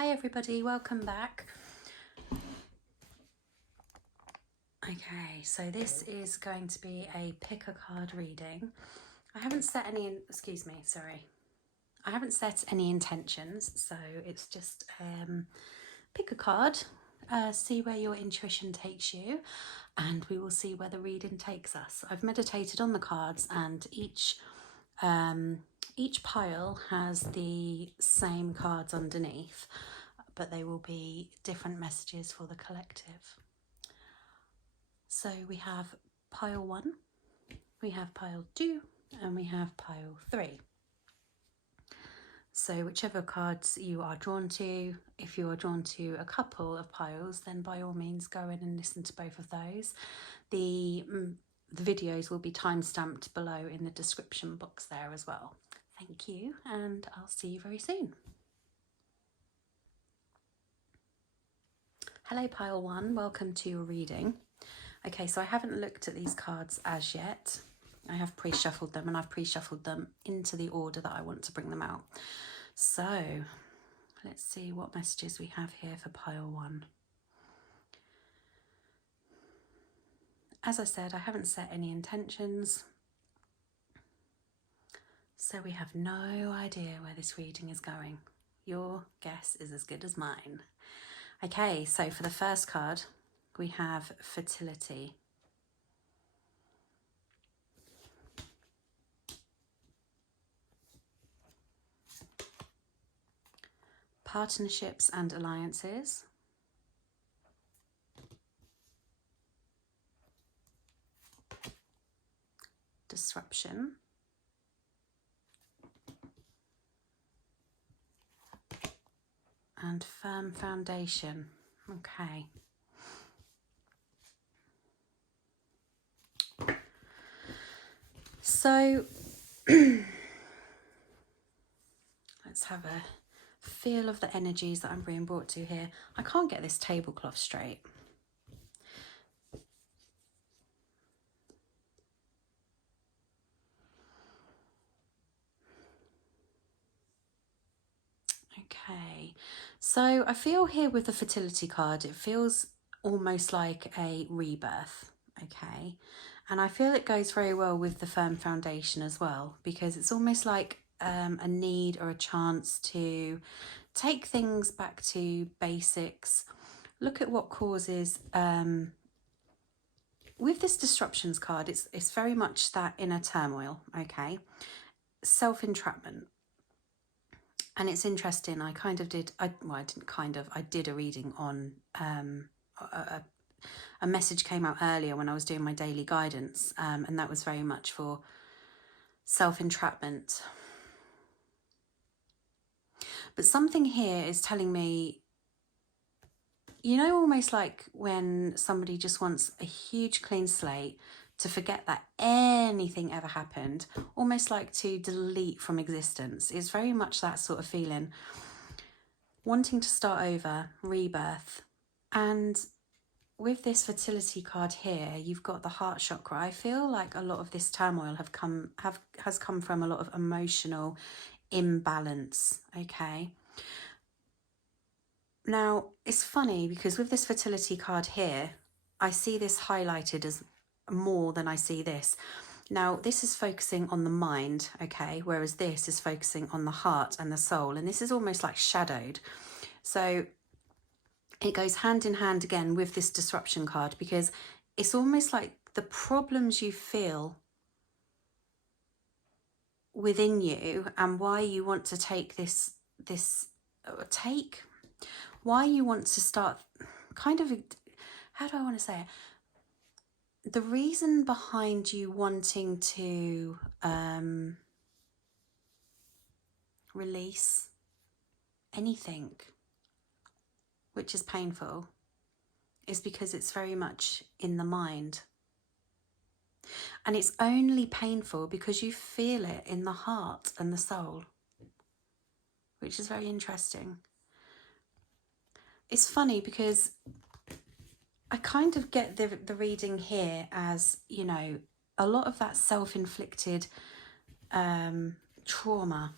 Hi everybody, welcome back. Okay, so this is going to be a pick a card reading. I haven't set any, I haven't set any intentions, so it's just pick a card, see where your intuition takes you, and we will see where the reading takes us. I've meditated on the cards, and each pile has the same cards underneath, but they will be different messages for the collective. So we have pile 1, we have pile 2, and we have pile 3. So whichever cards you are drawn to, if you are drawn to a couple of piles, then by all means go in and listen to both of those. The videos will be time-stamped below in the description box there as well. Thank you, and I'll see you very soon. Hello pile 1, welcome to your reading. Okay, so I haven't looked at these cards as yet. I have pre-shuffled them, and I've pre-shuffled them into the order that I want to bring them out. So let's see what messages we have here for pile 1. As I said, I haven't set any intentions, so we have no idea where this reading is going. Your guess is as good as mine. Okay, so for the first card, we have fertility. Partnerships and alliances. Disruption. And firm foundation. Okay. So let's have a feel of the energies that I'm being brought to here. I can't get this tablecloth straight. Okay, so I feel here with the fertility card, it feels almost like a rebirth. Okay, and I feel it goes very well with the firm foundation as well, because it's almost like a need or a chance to take things back to basics, look at what causes with this disruptions card, it's very much that inner turmoil. Okay, self-entrapment. And it's interesting, I did a reading on a message came out earlier when I was doing my daily guidance, and that was very much for self-entrapment. But something here is telling me, you know, almost like when somebody just wants a huge clean slate to forget that anything ever happened, almost like to delete from existence. It's very much that sort of feeling. Wanting to start over, rebirth. And with this fertility card here, you've got the heart chakra. I feel like a lot of this turmoil has come from a lot of emotional imbalance, okay? Now, it's funny because with this fertility card here, I see this highlighted as more than I see this. Now, this is focusing on the mind, okay, whereas this is focusing on the heart and the soul, and this is almost like shadowed. So it goes hand in hand again with this disruption card, because it's almost like the problems you feel within you and why you want to take why you want to start kind of, how do I want to say it? The reason behind you wanting to release anything which is painful is because it's very much in the mind. And it's only painful because you feel it in the heart and the soul, which is very interesting. It's funny because I kind of get the reading here as, you know, a lot of that self-inflicted trauma,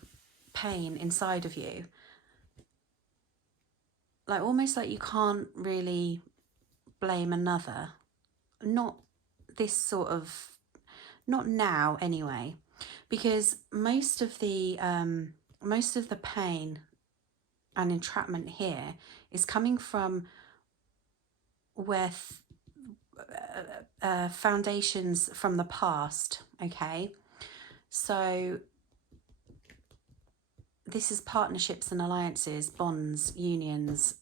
pain inside of you like almost like you can't really blame another. Not this sort of, not now anyway, because most of the pain and entrapment here is coming from where foundations from the past. Okay, so this is partnerships and alliances, bonds, unions.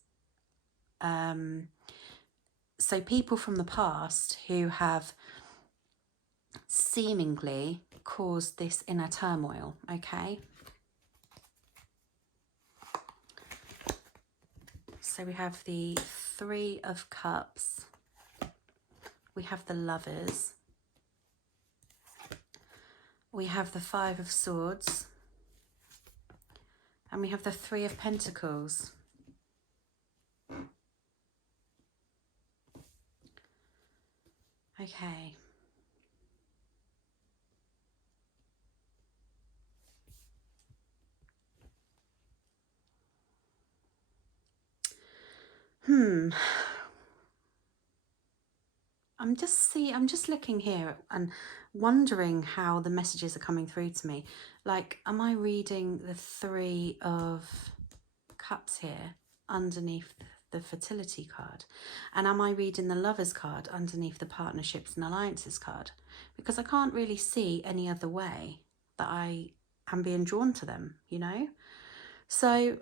So people from the past who have seemingly caused this inner turmoil. Okay, so we have the Three of Cups, we have the Lovers, we have the Five of Swords, and we have the Three of Pentacles. Okay. I'm just looking here and wondering how the messages are coming through to me. Like, am I reading the Three of Cups here underneath the fertility card? And am I reading the Lovers card underneath the partnerships and alliances card? Because I can't really see any other way that I am being drawn to them, you know? So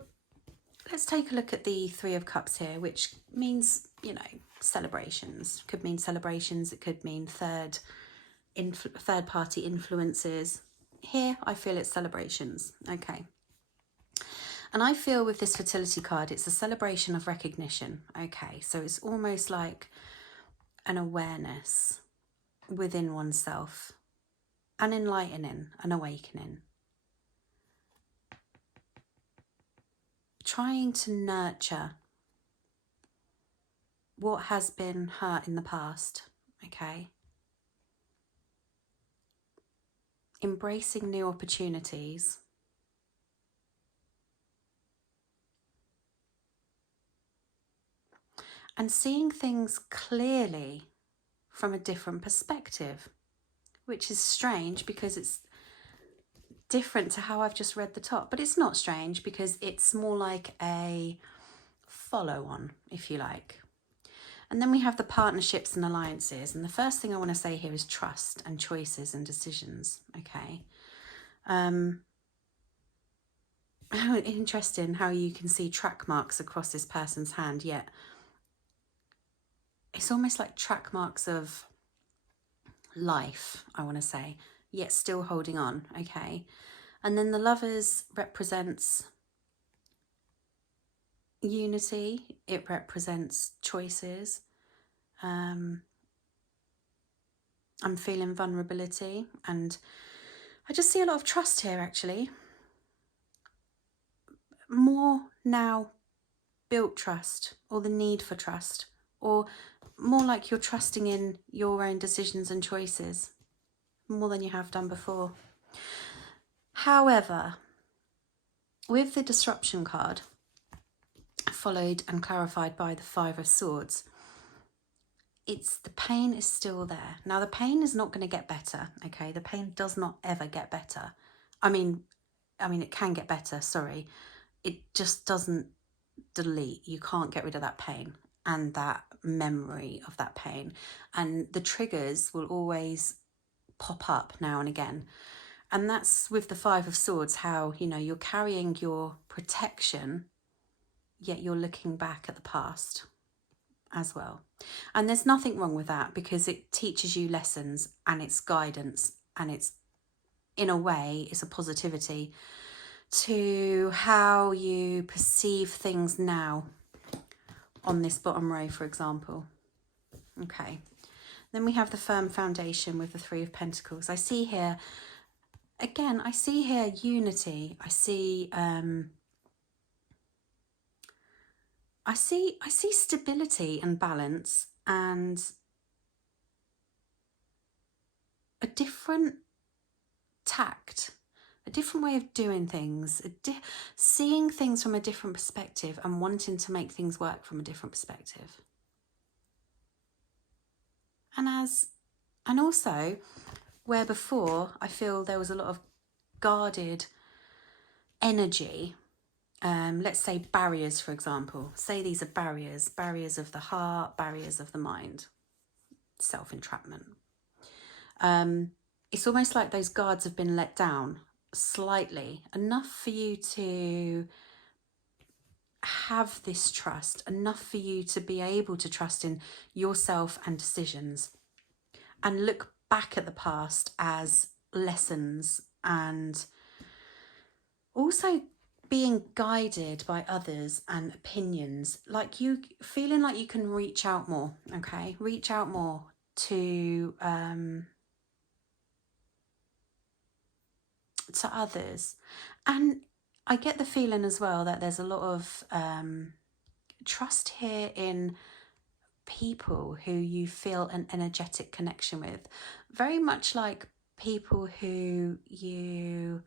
let's take a look at the Three of Cups here, which means, you know, celebrations. Could mean celebrations. It could mean third party influences. Here, I feel it's celebrations. Okay. And I feel with this fertility card, it's a celebration of recognition. Okay. So it's almost like an awareness within oneself, an enlightening, an awakening. Trying to nurture what has been hurt in the past, okay? Embracing new opportunities. And seeing things clearly from a different perspective, which is strange because it's different to how I've just read the top. But it's not strange because it's more like a follow-on, if you like. And then we have the partnerships and alliances. And the first thing I want to say here is trust and choices and decisions. Okay. Interesting how you can see track marks across this person's hand, yet it's almost like track marks of life, I want to say, yet still holding on. Okay. And then the Lovers represents unity. It represents choices. I'm feeling vulnerability, and I just see a lot of trust here, actually. More now built trust, or the need for trust, or more like you're trusting in your own decisions and choices more than you have done before. However, with the disruption card, followed and clarified by the Five of Swords, it's the pain is still there. Now, the pain is not going to get better, okay? The pain does not ever get better. I mean, it can get better, sorry. It just doesn't delete. You can't get rid of that pain and that memory of that pain. And the triggers will always pop up now and again. And that's with the Five of Swords, how, you know, you're carrying your protection, yet you're looking back at the past as well. And there's nothing wrong with that, because it teaches you lessons and it's guidance, and it's, in a way, it's a positivity to how you perceive things now on this bottom row, for example. Okay. Then we have the firm foundation with the Three of Pentacles. I see here, again, I see here unity. I see stability and balance, and a different tact, a different way of doing things, seeing things from a different perspective and wanting to make things work from a different perspective. And also, where before I feel there was a lot of guarded energy, let's say barriers, for example. Say these are barriers of the heart, barriers of the mind, self-entrapment. It's almost like those guards have been let down slightly, enough for you to have this trust, enough for you to be able to trust in yourself and decisions, and look back at the past as lessons, and also being guided by others and opinions, like you feeling like you can reach out more, okay? Reach out more to others. And I get the feeling as well that there's a lot of trust here in people who you feel an energetic connection with, very much like people who you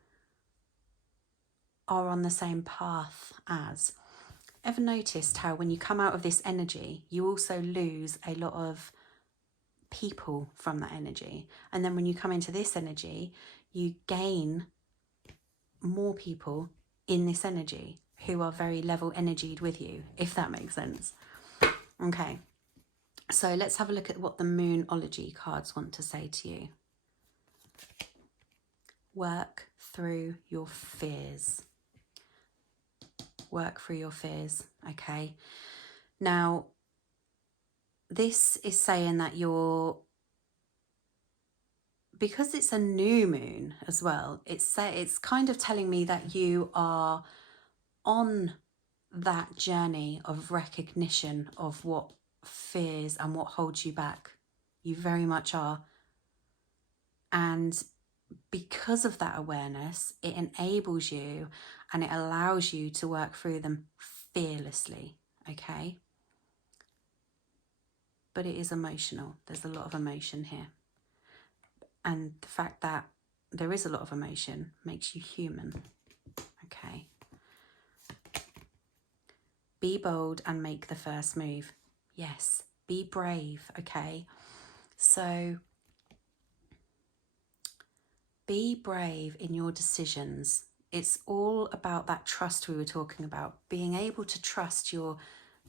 are on the same path as. Ever noticed how when you come out of this energy, you also lose a lot of people from that energy, and then when you come into this energy, you gain more people in this energy who are very level energied with you, if that makes sense. Okay, so let's have a look at what the Moonology cards want to say to you. Work through your fears. Work through your fears, okay? Now, this is saying that because it's a new moon as well, it's kind of telling me that you are on that journey of recognition of what fears and what holds you back. You very much are. And because of that awareness, it enables you and it allows you to work through them fearlessly, okay? But it is emotional. There's a lot of emotion here. And the fact that there is a lot of emotion makes you human, okay? Be bold and make the first move. Yes, be brave, okay? So be brave in your decisions. It's all about that trust we were talking about, being able to trust your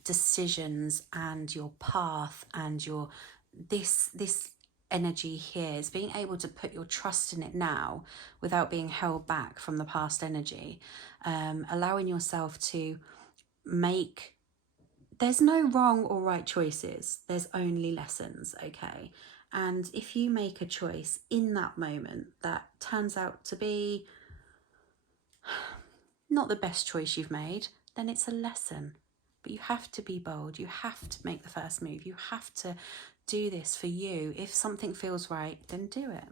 decisions and your path and your this energy here is being able to put your trust in it now without being held back from the past energy, allowing yourself to make, there's no wrong or right choices, there's only lessons, okay? And if you make a choice in that moment that turns out to be not the best choice you've made, then it's a lesson. But you have to be bold. You have to make the first move. You have to do this for you. If something feels right, then do it.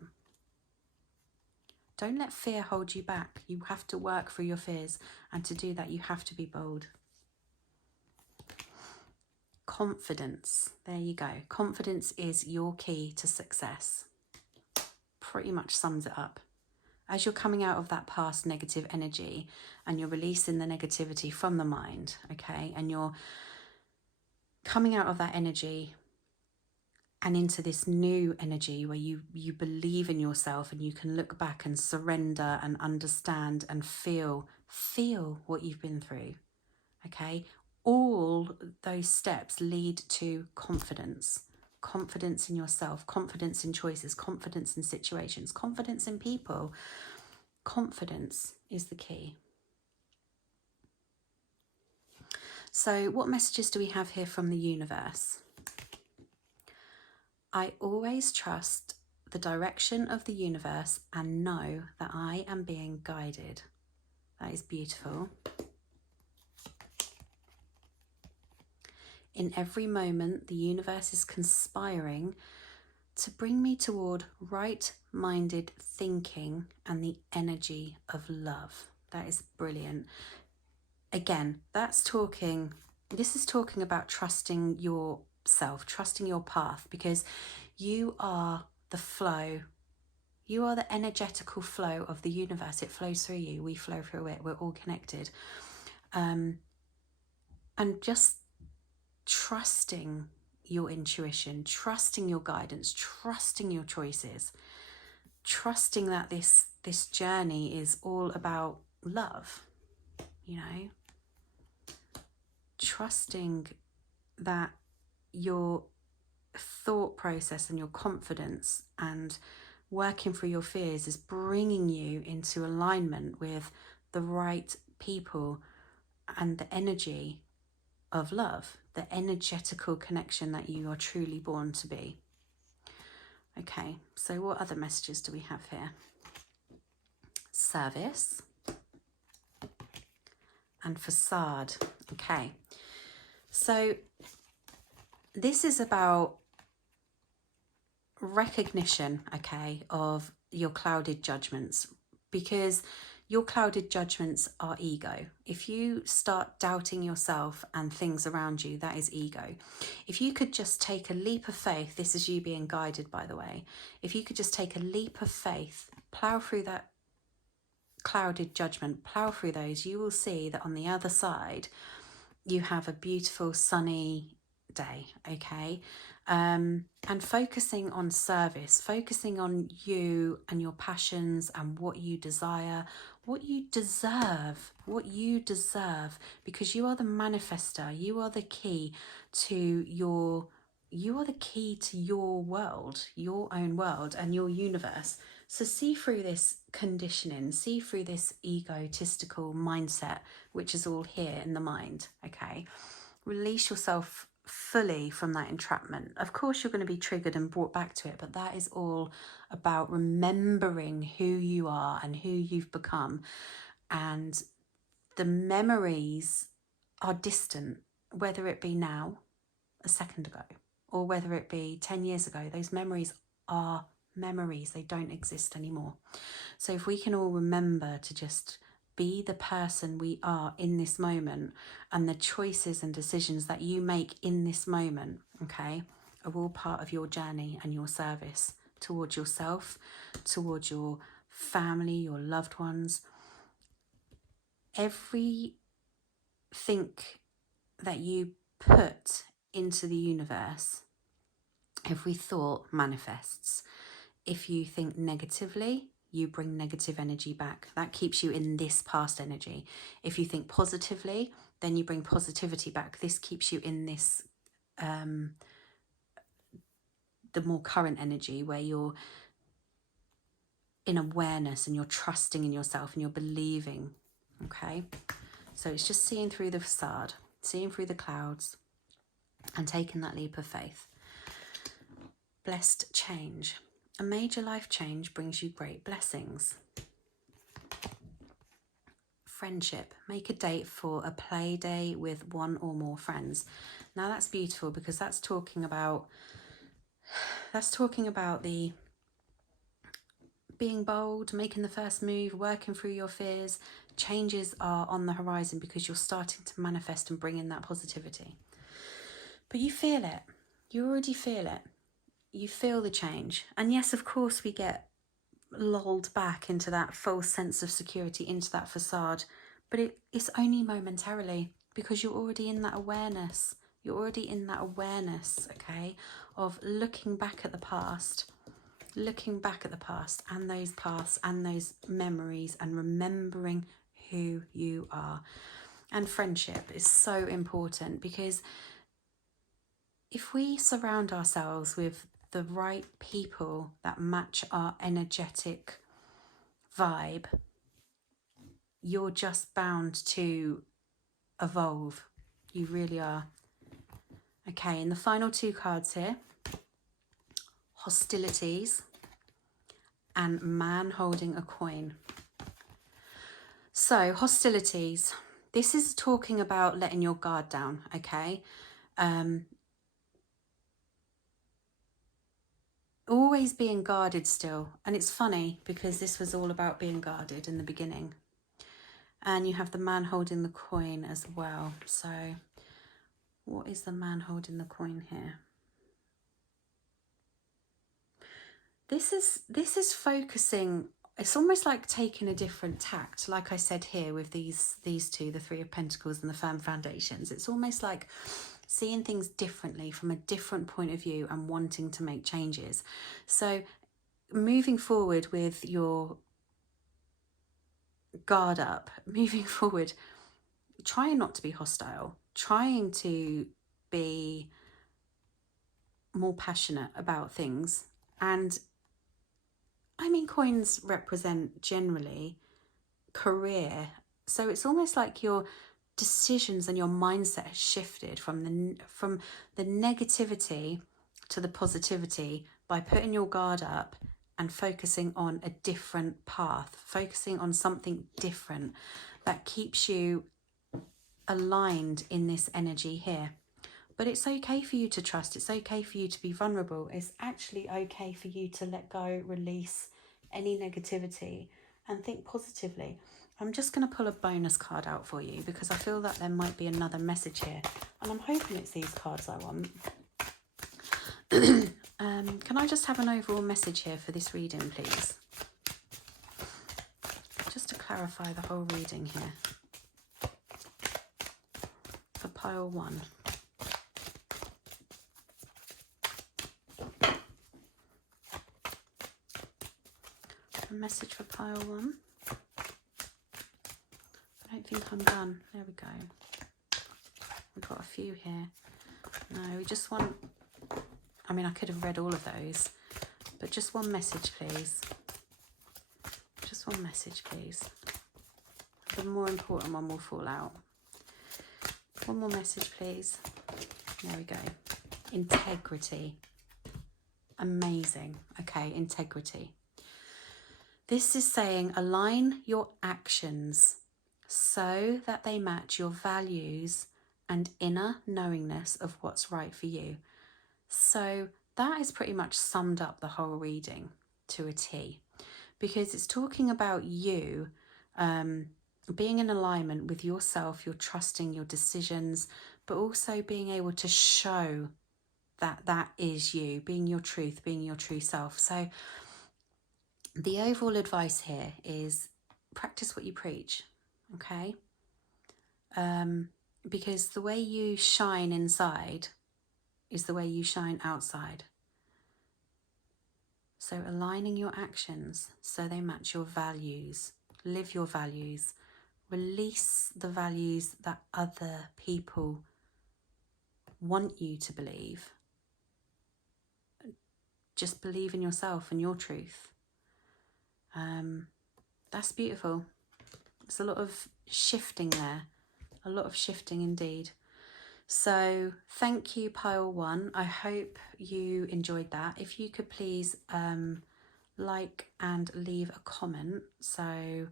Don't let fear hold you back. You have to work through your fears. And to do that, you have to be bold. Confidence. There you go. Confidence is your key to success. Pretty much sums it up. As you're coming out of that past negative energy and you're releasing the negativity from the mind, okay, and you're coming out of that energy and into this new energy where you believe in yourself and you can look back and surrender and understand and feel what you've been through, okay? All those steps lead to confidence. Confidence in yourself, confidence in choices, confidence in situations, confidence in people. Confidence is the key. So what messages do we have here from the universe? I always trust the direction of the universe and know that I am being guided. That is beautiful. In every moment, the universe is conspiring to bring me toward right-minded thinking and the energy of love. That is brilliant. Again, this is talking about trusting yourself, trusting your path, because you are the flow You are the energetical flow of the universe. It flows through you. We flow through it. We're all connected. And just trusting your intuition, trusting your guidance, trusting your choices, trusting that this journey is all about love, you know, trusting that your thought process and your confidence and working through your fears is bringing you into alignment with the right people and the energy of love, the energetical connection that you are truly born to be. Okay, so what other messages do we have here? Service and facade. Okay, so this is about recognition, okay, of your clouded judgments, because your clouded judgments are ego. If you start doubting yourself and things around you, that is ego. If you could just take a leap of faith, this is you being guided, by the way, if you could just take a leap of faith, plow through that clouded judgment, plow through those, you will see that on the other side you have a beautiful sunny day, okay? And focusing on service, focusing on you and your passions and what you desire, what you deserve, because you are the manifester, you are the key to your world, your own world and your universe. So see through this conditioning, see through this egotistical mindset, which is all here in the mind, okay? Release yourself fully from that entrapment. Of course, you're going to be triggered and brought back to it, but that is all about remembering who you are and who you've become. And the memories are distant, whether it be now, a second ago, or whether it be 10 years ago. Those memories are memories. They don't exist anymore. So if we can all remember to just be the person we are in this moment, and the choices and decisions that you make in this moment, okay, are all part of your journey and your service towards yourself, towards your family, your loved ones. Everything that you put into the universe, every thought manifests. If you think negatively, you bring negative energy back. That keeps you in this past energy. If you think positively, then you bring positivity back. This keeps you in this, the more current energy, where you're in awareness and you're trusting in yourself and you're believing, okay? So it's just seeing through the facade, seeing through the clouds and taking that leap of faith. Blessed change. A major life change brings you great blessings. Friendship. Make a date for a play day with one or more friends. Now that's beautiful, because that's talking about the being bold, making the first move, working through your fears. Changes are on the horizon because you're starting to manifest and bring in that positivity. But you feel it. You already feel it. You feel the change. And yes, of course, we get lulled back into that false sense of security, into that facade. But it's only momentarily, because you're already in that awareness. You're already in that awareness, okay, of looking back at the past and those paths and those memories, and remembering who you are. And friendship is so important, because if we surround ourselves with the right people that match our energetic vibe, you're just bound to evolve. You really are. Okay, and the final two cards here, hostilities and man holding a coin. So hostilities, this is talking about letting your guard down, okay? Always being guarded still. And it's funny, because this was all about being guarded in the beginning. And you have the man holding the coin as well. So what is the man holding the coin here? this is focusing. It's almost like taking a different tact, like I said here with these two, the Three of Pentacles and the Firm Foundations. It's almost like seeing things differently from a different point of view and wanting to make changes. So moving forward with your guard up, moving forward, trying not to be hostile, trying to be more passionate about things. And I mean, coins represent generally career. So it's almost like your decisions and your mindset has shifted from the negativity to the positivity by putting your guard up and focusing on a different path, focusing on something different that keeps you aligned in this energy here. But it's okay for you to trust. It's okay for you to be vulnerable. It's actually okay for you to let go, release any negativity and think positively. I'm just going to pull a bonus card out for you because I feel that there might be another message here. And I'm hoping it's these cards I want. Can I just have an overall message here for this reading, please? Just to clarify the whole reading here. For pile 1. A message for pile 1. I don't think I'm done. There we go. We've got a few here. No, we just want... I mean, I could have read all of those, but just one message, please. Just one message, please. The more important one will fall out. One more message, please. There we go. Integrity. Amazing. Okay, integrity. This is saying align your actions so that they match your values and inner knowingness of what's right for you. So that is pretty much summed up the whole reading to a T, because it's talking about you being in alignment with yourself, your trusting, your decisions, but also being able to show that that is you, being your truth, being your true self. So the overall advice here is practice what you preach, okay? Because the way you shine inside is the way you shine outside. So aligning your actions so they match your values. Live your values. Release the values that other people want you to believe. Just believe in yourself and your truth. That's beautiful. There's a lot of shifting there. A lot of shifting indeed. So thank you, pile 1. I hope you enjoyed that. If you could please like and leave a comment. So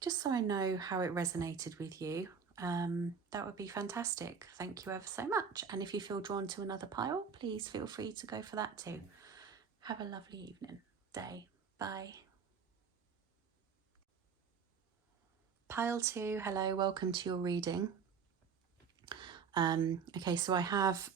just so I know how it resonated with you. That would be fantastic. Thank you ever so much. And if you feel drawn to another pile, please feel free to go for that too. Have a lovely evening, day. Bye. Pile 2, hello, welcome to your reading. Okay, so I have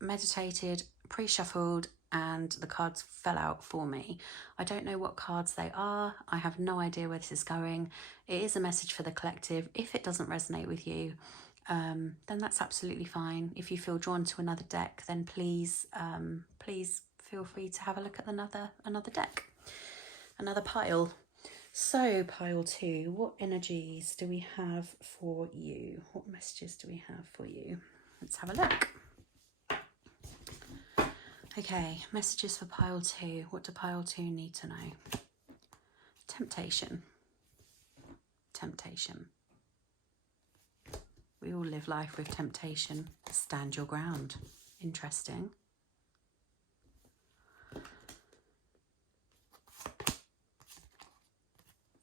meditated, pre-shuffled, and the cards fell out for me. I don't know what cards they are. I have no idea where this is going. It is a message for the collective. If it doesn't resonate with you, then that's absolutely fine. If you feel drawn to another deck, then please feel free to have a look at another deck, another pile. So pile 2, what energies do we have for you? What messages do we have for you? Let's have a look. Okay, messages for pile 2. What do pile 2 need to know? Temptation. Temptation. We all live life with temptation. Stand your ground. Interesting.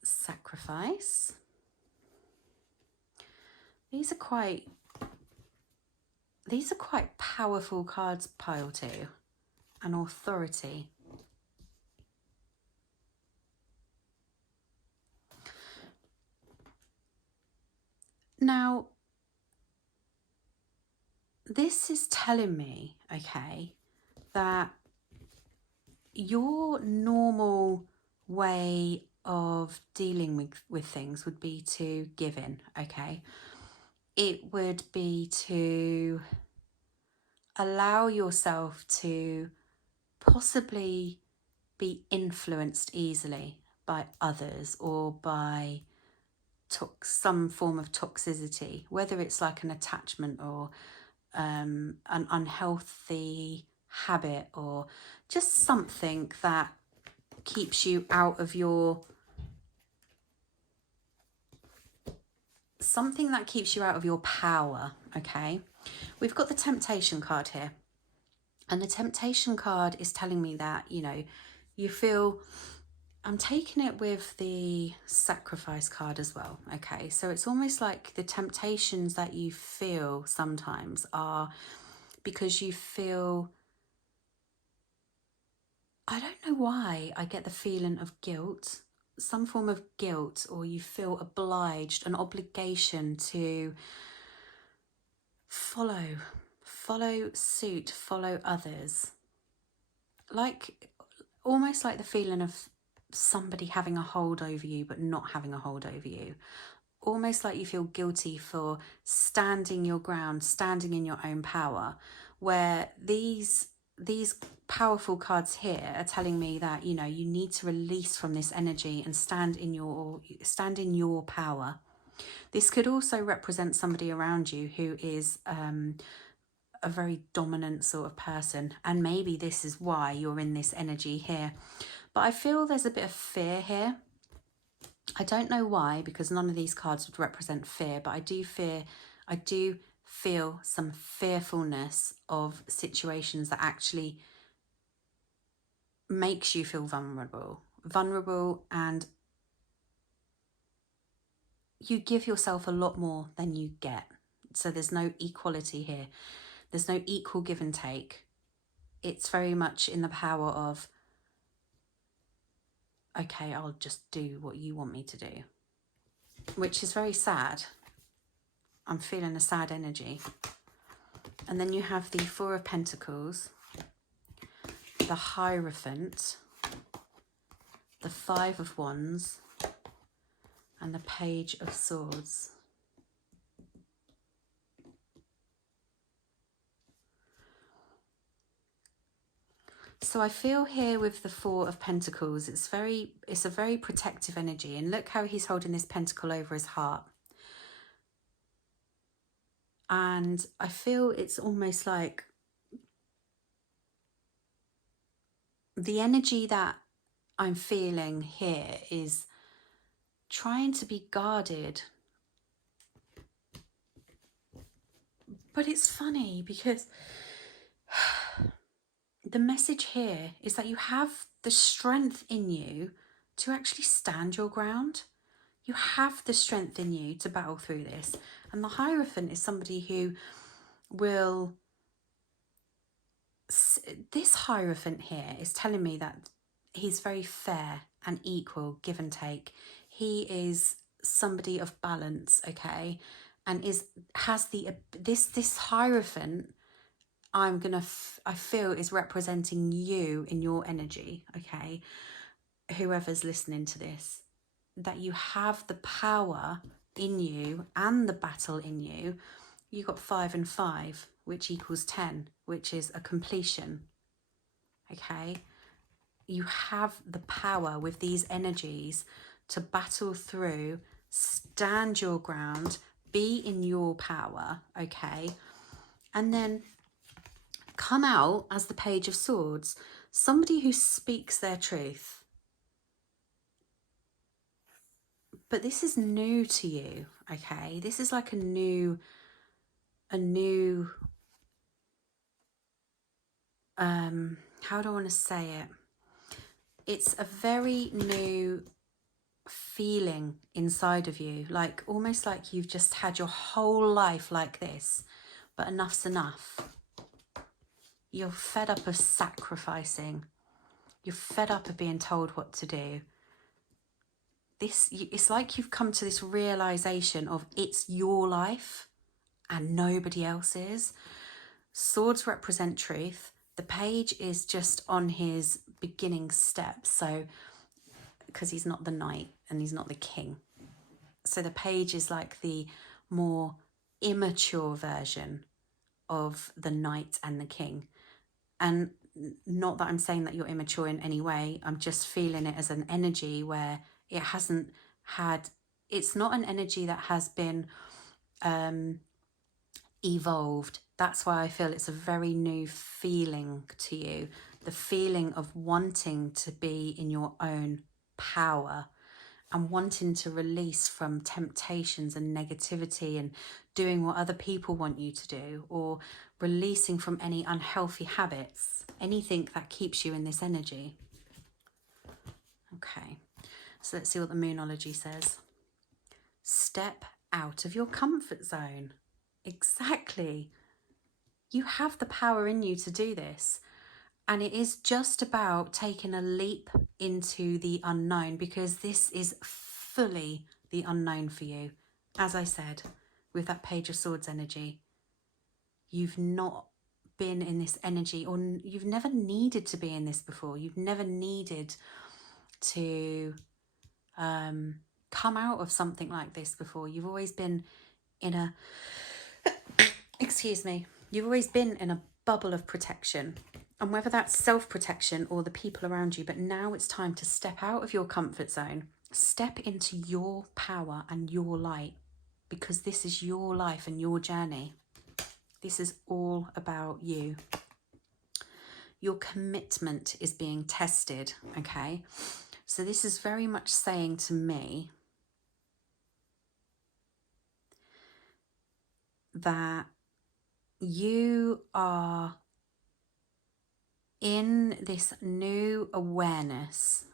Sacrifice. These are quite powerful cards, pile 2. And authority. Now, this is telling me, okay, that your normal way of dealing with things would be to give in, okay? It would be to allow yourself to possibly be influenced easily by others or by some form of toxicity, whether it's like an attachment or an unhealthy habit or just something that keeps you out of your power, okay? We've got the temptation card here, and the temptation card is telling me that, you know, you feel, I'm taking it with the sacrifice card as well, okay? So it's almost like the temptations that you feel sometimes are because you feel, I don't know why I get the feeling of guilt, some form of guilt, or you feel obliged, an obligation to follow suit, follow others. Like, almost like the feeling of somebody having a hold over you but not having a hold over you. Almost like you feel guilty for standing your ground, standing in your own power, where these powerful cards here are telling me that, you know, you need to release from this energy and stand in your power. This could also represent somebody around you who is a very dominant sort of person, and maybe this is why you're in this energy here. But I feel there's a bit of fear here. I don't know why, because none of these cards would represent fear, but I do feel some fearfulness of situations that actually makes you feel vulnerable, and you give yourself a lot more than you get. So there's no equality here. There's no equal give and take. It's very much in the power of, okay, I'll just do what you want me to do, which is very sad. I'm feeling a sad energy. And then you have the Four of Pentacles, the Hierophant, the Five of Wands, and the Page of Swords. So I feel here with the Four of Pentacles, it's a very protective energy. And look how he's holding this pentacle over his heart. And I feel it's almost like the energy that I'm feeling here is trying to be guarded. But it's funny because the message here is that you have the strength in you to actually stand your ground. You have the strength in you to battle through this. And the Hierophant is somebody who will... This Hierophant here is telling me that he's very fair and equal, give and take. He is somebody of balance, okay? And has this Hierophant, I feel is representing you in your energy, okay? Whoever's listening to this, that you have the power in you and the battle in you. You got 5 and 5, which equals 10, which is a completion, okay? You have the power with these energies to battle through, stand your ground, be in your power, okay? And then come out as the Page of Swords, somebody who speaks their truth. But this is new to you, okay? This is like a new how do I want to say it? It's a very new feeling inside of you, like almost like you've just had your whole life like this, but enough's enough. You're fed up of sacrificing. You're fed up of being told what to do. It's like you've come to this realization of it's your life and nobody else's. Swords represent truth. The page is just on his beginning steps. So, because he's not the knight and he's not the king. So the page is like the more immature version of the knight and the king. And not that I'm saying that you're immature in any way. I'm just feeling it as an energy where it hasn't had, it's not an energy that has been evolved. That's why I feel it's a very new feeling to you. The feeling of wanting to be in your own power and wanting to release from temptations and negativity and doing what other people want you to do, or releasing from any unhealthy habits, anything that keeps you in this energy. Okay, so let's see what the Moonology says. Step out of your comfort zone. Exactly. You have the power in you to do this. And it is just about taking a leap into the unknown, because this is fully the unknown for you. As I said, with that Page of Swords energy, you've not been in this energy, or you've never needed to be in this before. You've never needed to come out of something like this before. You've always been in a, excuse me, you've always been in a bubble of protection. And whether that's self-protection or the people around you, but now it's time to step out of your comfort zone, step into your power and your light, because this is your life and your journey. This is all about you. Your commitment is being tested, okay? So this is very much saying to me that you are in this new awareness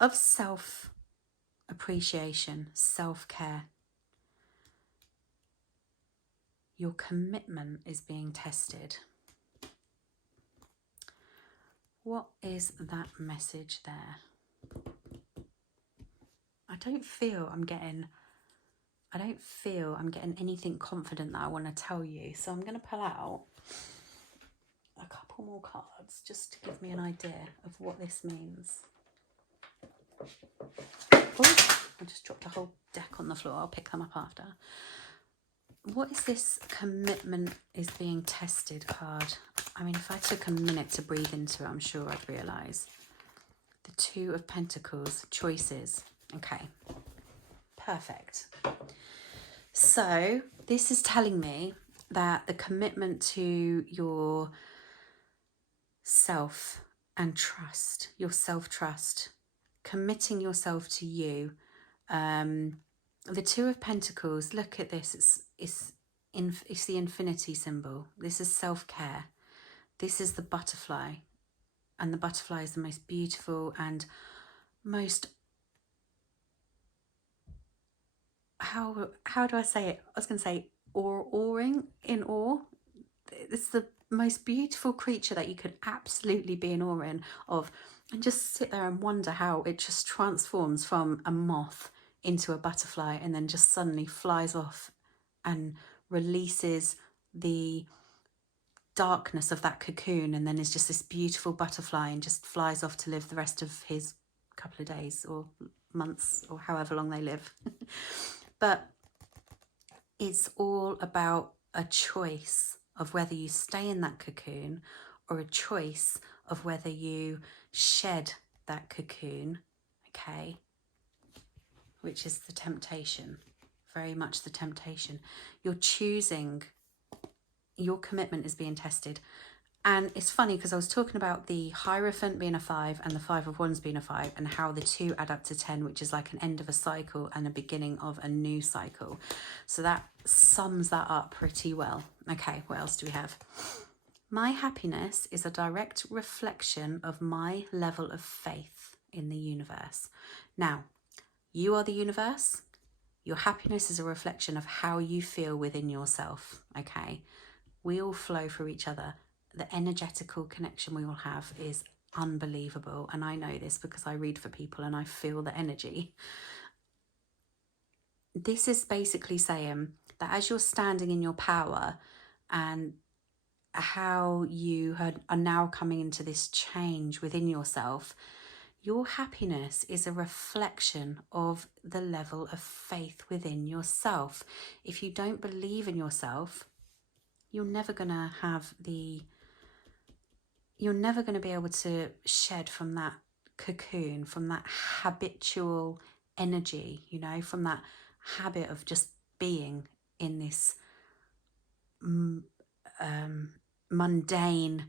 of self-appreciation, self-care. Your commitment is being tested. What is that message there? I don't feel I'm getting anything confident that I want to tell you. So I'm going to pull out a couple more cards just to give me an idea of what this means. Oh, I just dropped a whole deck on the floor. I'll pick them up after. What is this commitment is being tested card? I mean, if I took a minute to breathe into it, I'm sure I'd realise. The Two of Pentacles, choices. Okay, perfect. So this is telling me that the commitment to your self and trust, your self-trust, committing yourself to you. The Two of Pentacles, look at this, it's the infinity symbol. This is self-care. This is the butterfly, and the butterfly is the most beautiful and most, how do I say it? I was going to say awing, in awe. It's the most beautiful creature that you could absolutely be in awe of, and just sit there and wonder how it just transforms from a moth into a butterfly and then just suddenly flies off and releases the darkness of that cocoon, and then is just this beautiful butterfly and just flies off to live the rest of his couple of days or months or however long they live. But it's all about a choice of whether you stay in that cocoon, or a choice of whether you shed that cocoon, okay, which is the temptation, very much the temptation. You're choosing, your commitment is being tested. And it's funny because I was talking about the Hierophant being a 5 and the Five of Wands being a 5, and how the two add up to 10, which is like an end of a cycle and a beginning of a new cycle. So that sums that up pretty well. Okay, what else do we have? My happiness is a direct reflection of my level of faith in the universe. Now, you are the universe. Your happiness is a reflection of how you feel within yourself, okay? We all flow through each other. The energetical connection we all have is unbelievable. And I know this because I read for people and I feel the energy. This is basically saying that as you're standing in your power and how you are now coming into this change within yourself. Your happiness is a reflection of the level of faith within yourself. If you don't believe in yourself, you're never going to be able to shed from that cocoon, from that habitual energy, you know, from that habit of just being in this mundane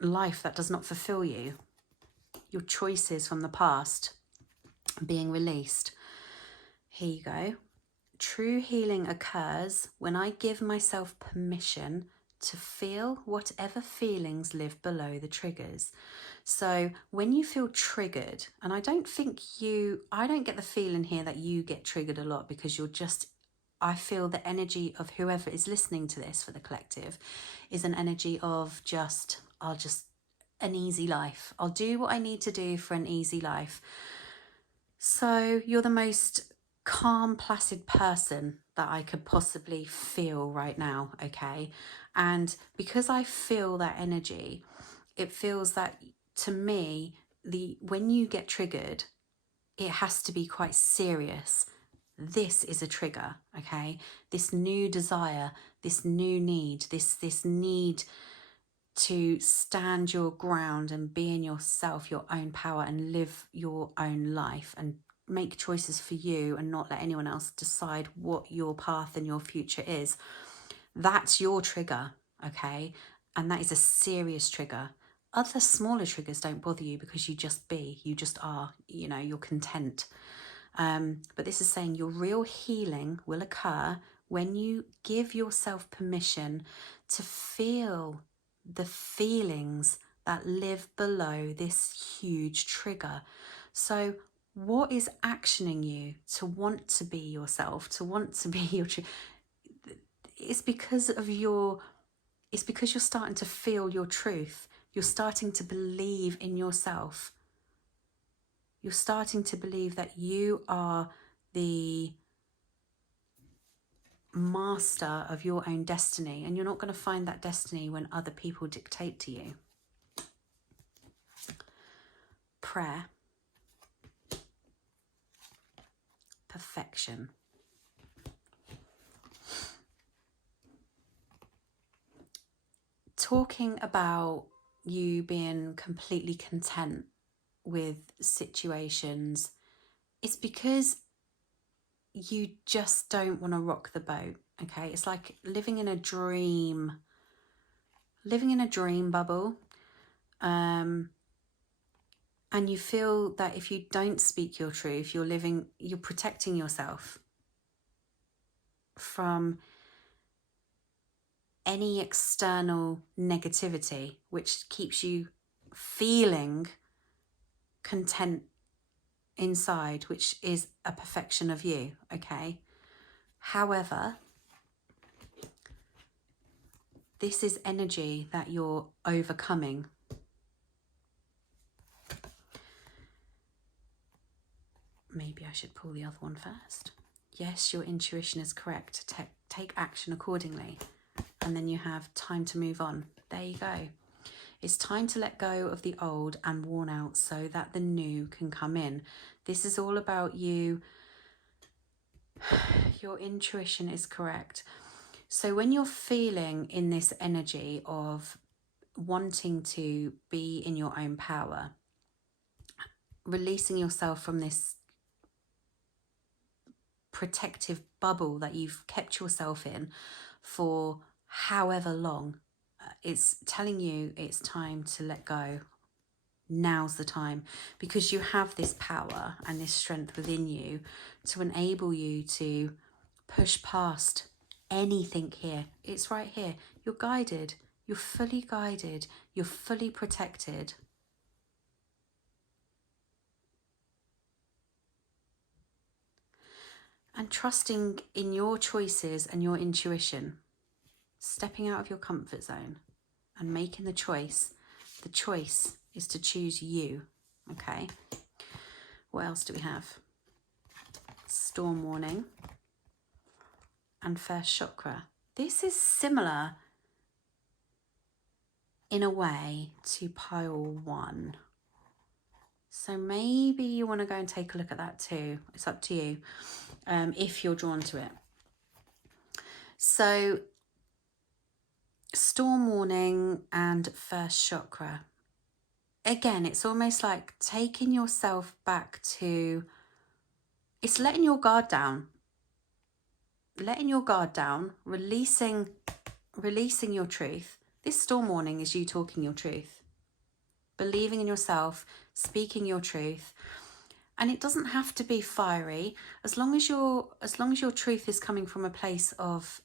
life that does not fulfill you. Your choices from the past being released. Here you go. True healing occurs when I give myself permission to feel whatever feelings live below the triggers. So when you feel triggered, and I don't get the feeling here that you get triggered a lot, because I feel the energy of whoever is listening to this for the collective is an energy of an easy life. I'll do what I need to do for an easy life. So you're the most calm, placid person that I could possibly feel right now, okay? And because I feel that energy, it feels that, to me, when you get triggered, it has to be quite serious. This is a trigger, okay? This new desire, this new need, this need to stand your ground and be in yourself, your own power, and live your own life and make choices for you and not let anyone else decide what your path and your future is. That's your trigger, okay? And that is a serious trigger. Other smaller triggers don't bother you because you just are, you're content. But this is saying your real healing will occur when you give yourself permission to feel the feelings that live below this huge trigger. So what is actioning you to want to be yourself, to want to be your truth? It's because you're starting to feel your truth. You're starting to believe in yourself. You're starting to believe that you are the master of your own destiny, and you're not going to find that destiny when other people dictate to you. Prayer. Perfection. Talking about you being completely content with situations, it's because you just don't want to rock the boat, okay? It's like living in a dream bubble, and you feel that if you don't speak your truth, you're protecting yourself from any external negativity, which keeps you feeling content inside, which is a perfection of you, okay? However, this is energy that you're overcoming. Maybe I should pull the other one first. Yes, your intuition is correct. Take action accordingly. And then you have time to move on. There you go. It's time to let go of the old and worn out so that the new can come in. This is all about you. Your intuition is correct. So when you're feeling in this energy of wanting to be in your own power, releasing yourself from this protective bubble that you've kept yourself in for however long, it's telling you it's time to let go. Now's the time, because you have this power and this strength within you to enable you to push past anything here. It's right here. You're guided. You're fully guided. You're fully protected. And trusting in your choices and your intuition, stepping out of your comfort zone and making the choice. The choice is to choose you, okay? What else do we have? Storm warning and first chakra. This is similar in a way to pile 1. So maybe you want to go and take a look at that too. It's up to you, if you're drawn to it. So storm warning and first chakra. Again, it's almost like taking yourself back to, it's letting your guard down. Letting your guard down, releasing your truth. This storm warning is you talking your truth. Believing in yourself, speaking your truth. And it doesn't have to be fiery, as long as your truth is coming from a place of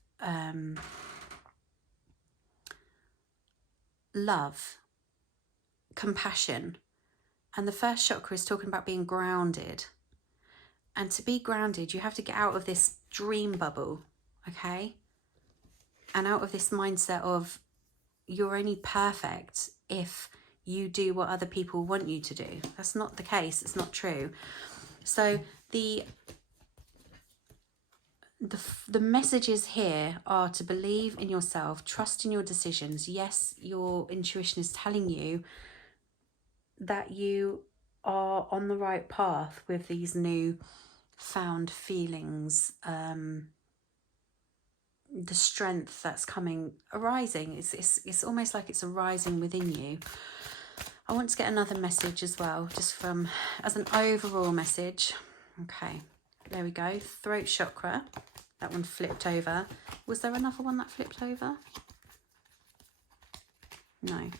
love, compassion. And the first chakra is talking about being grounded. And to be grounded, you have to get out of this dream bubble, okay? And out of this mindset of you're only perfect if you do what other people want you to do. That's not the case. It's not true. So the messages here are to believe in yourself, trust in your decisions. Yes, your intuition is telling you that you are on the right path with these new found feelings, the strength that's arising. It's almost like it's arising within you. I want to get another message as well, just as an overall message. Okay, there we go. Throat chakra. That one flipped over. Was there another one that flipped over? No.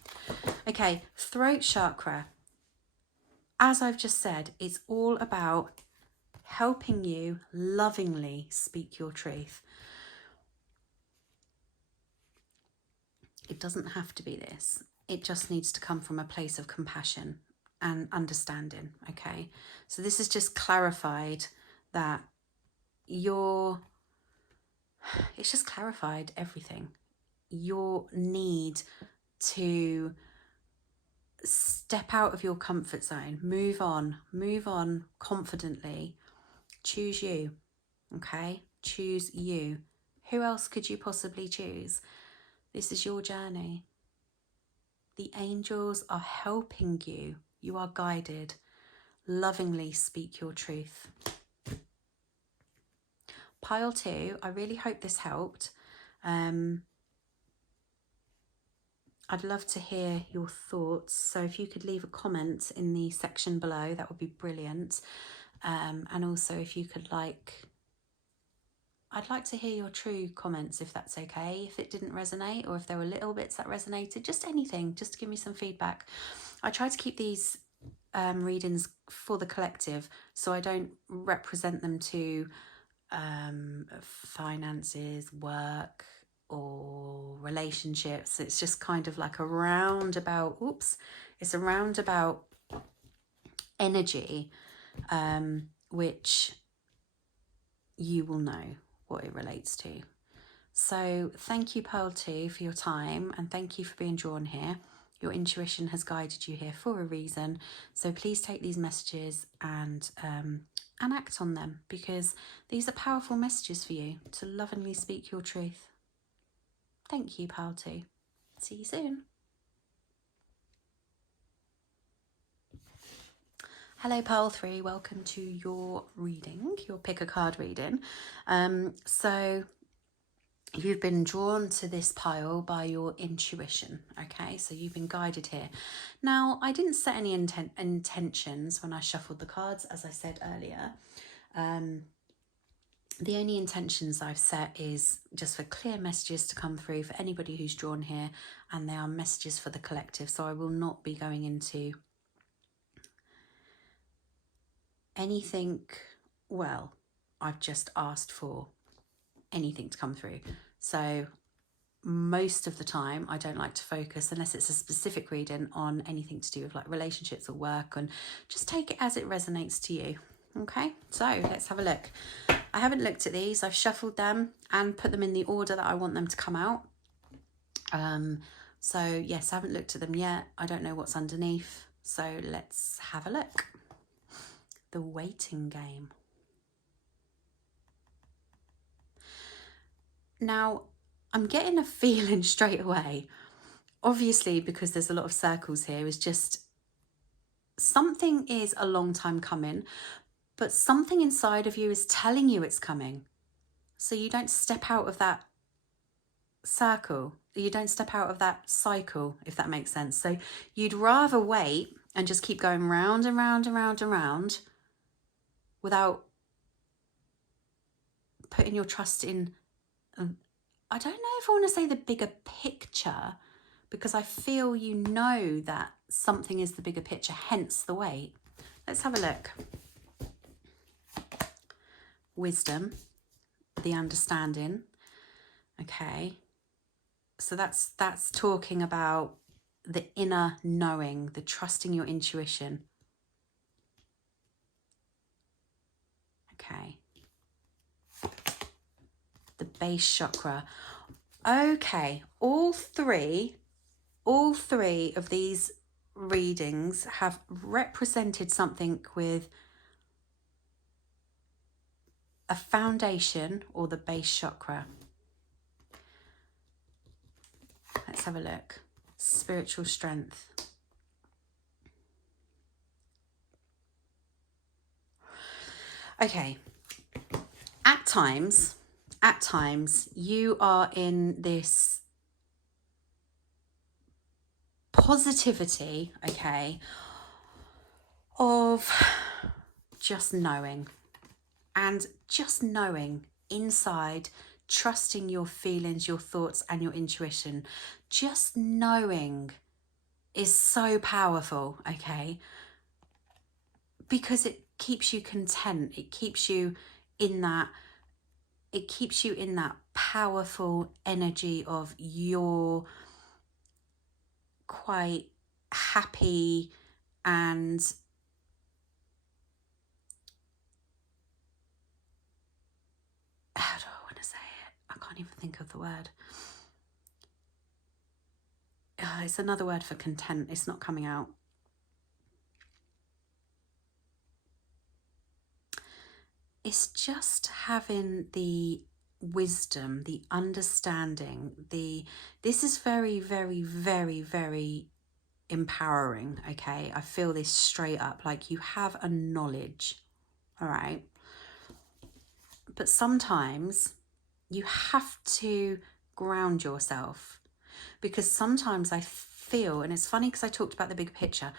Okay, throat chakra. As I've just said, it's all about helping you lovingly speak your truth. It doesn't have to be this. It just needs to come from a place of compassion and understanding, okay? So this has just clarified that it's just clarified everything. Your need to step out of your comfort zone, move on confidently, choose you, okay? Choose you. Who else could you possibly choose? This is your journey. The angels are helping you. You are guided. Lovingly speak your truth. Pile 2, I really hope this helped. I'd love to hear your thoughts. So if you could leave a comment in the section below, that would be brilliant. And also if you could I'd like to hear your true comments, if that's okay. If it didn't resonate, or if there were little bits that resonated, just anything, just to give me some feedback. I try to keep these readings for the collective, so I don't represent them to finances, work, or relationships. It's just kind of like a roundabout, it's a roundabout energy, which you will know what it relates to. So thank you, Pearl 2, for your time, and thank you for being drawn here. Your intuition has guided you here for a reason. So please take these messages and act on them, because these are powerful messages for you to lovingly speak your truth. Thank you, Pearl 2. See you soon. Hello, Pearl 3. Welcome to your reading, your pick a card reading. So you've been drawn to this pile by your intuition, okay? So you've been guided here. Now, I didn't set any intentions when I shuffled the cards, as I said earlier. The only intentions I've set is just for clear messages to come through for anybody who's drawn here, and they are messages for the collective. So I will not be going into anything. Well, I've just asked for anything to come through. So most of the time I don't like to focus, unless it's a specific reading, on anything to do with like relationships or work, and just take it as it resonates to you. Okay, so let's have a look. I haven't looked at these. I've shuffled them and put them in the order that I want them to come out. So yes, I haven't looked at them yet. I don't know what's underneath. So let's have a look. The waiting game. Now, I'm getting a feeling straight away obviously, because there's a lot of circles here, is just something is a long time coming, but something inside of you is telling you it's coming. So you don't step out of that circle. You don't step out of that cycle, if that makes sense. So you'd rather wait and just keep going round and round and round and round without putting your trust in, I don't know if I want to say the bigger picture, because I feel you know that something is the bigger picture, hence the wait. Let's have a look. Wisdom, the understanding. Okay. So that's talking about the inner knowing, the trusting your intuition. Okay. The base chakra. Okay, all three of these readings have represented something with a foundation or the base chakra. Let's have a look. Spiritual strength. Okay. At times, you are in this positivity, okay, of just knowing. And just knowing inside, trusting your feelings, your thoughts, and your intuition. Just knowing is so powerful, okay? Because it keeps you content. It keeps you in that powerful energy of you're quite happy and how do I want to say it? I can't even think of the word. It's another word for content. It's not coming out. It's just having the wisdom, the understanding, this is very, very, very, very empowering, okay? I feel this straight up, like you have a knowledge, all right? But sometimes you have to ground yourself, because sometimes I feel, and it's funny because I talked about the big picture,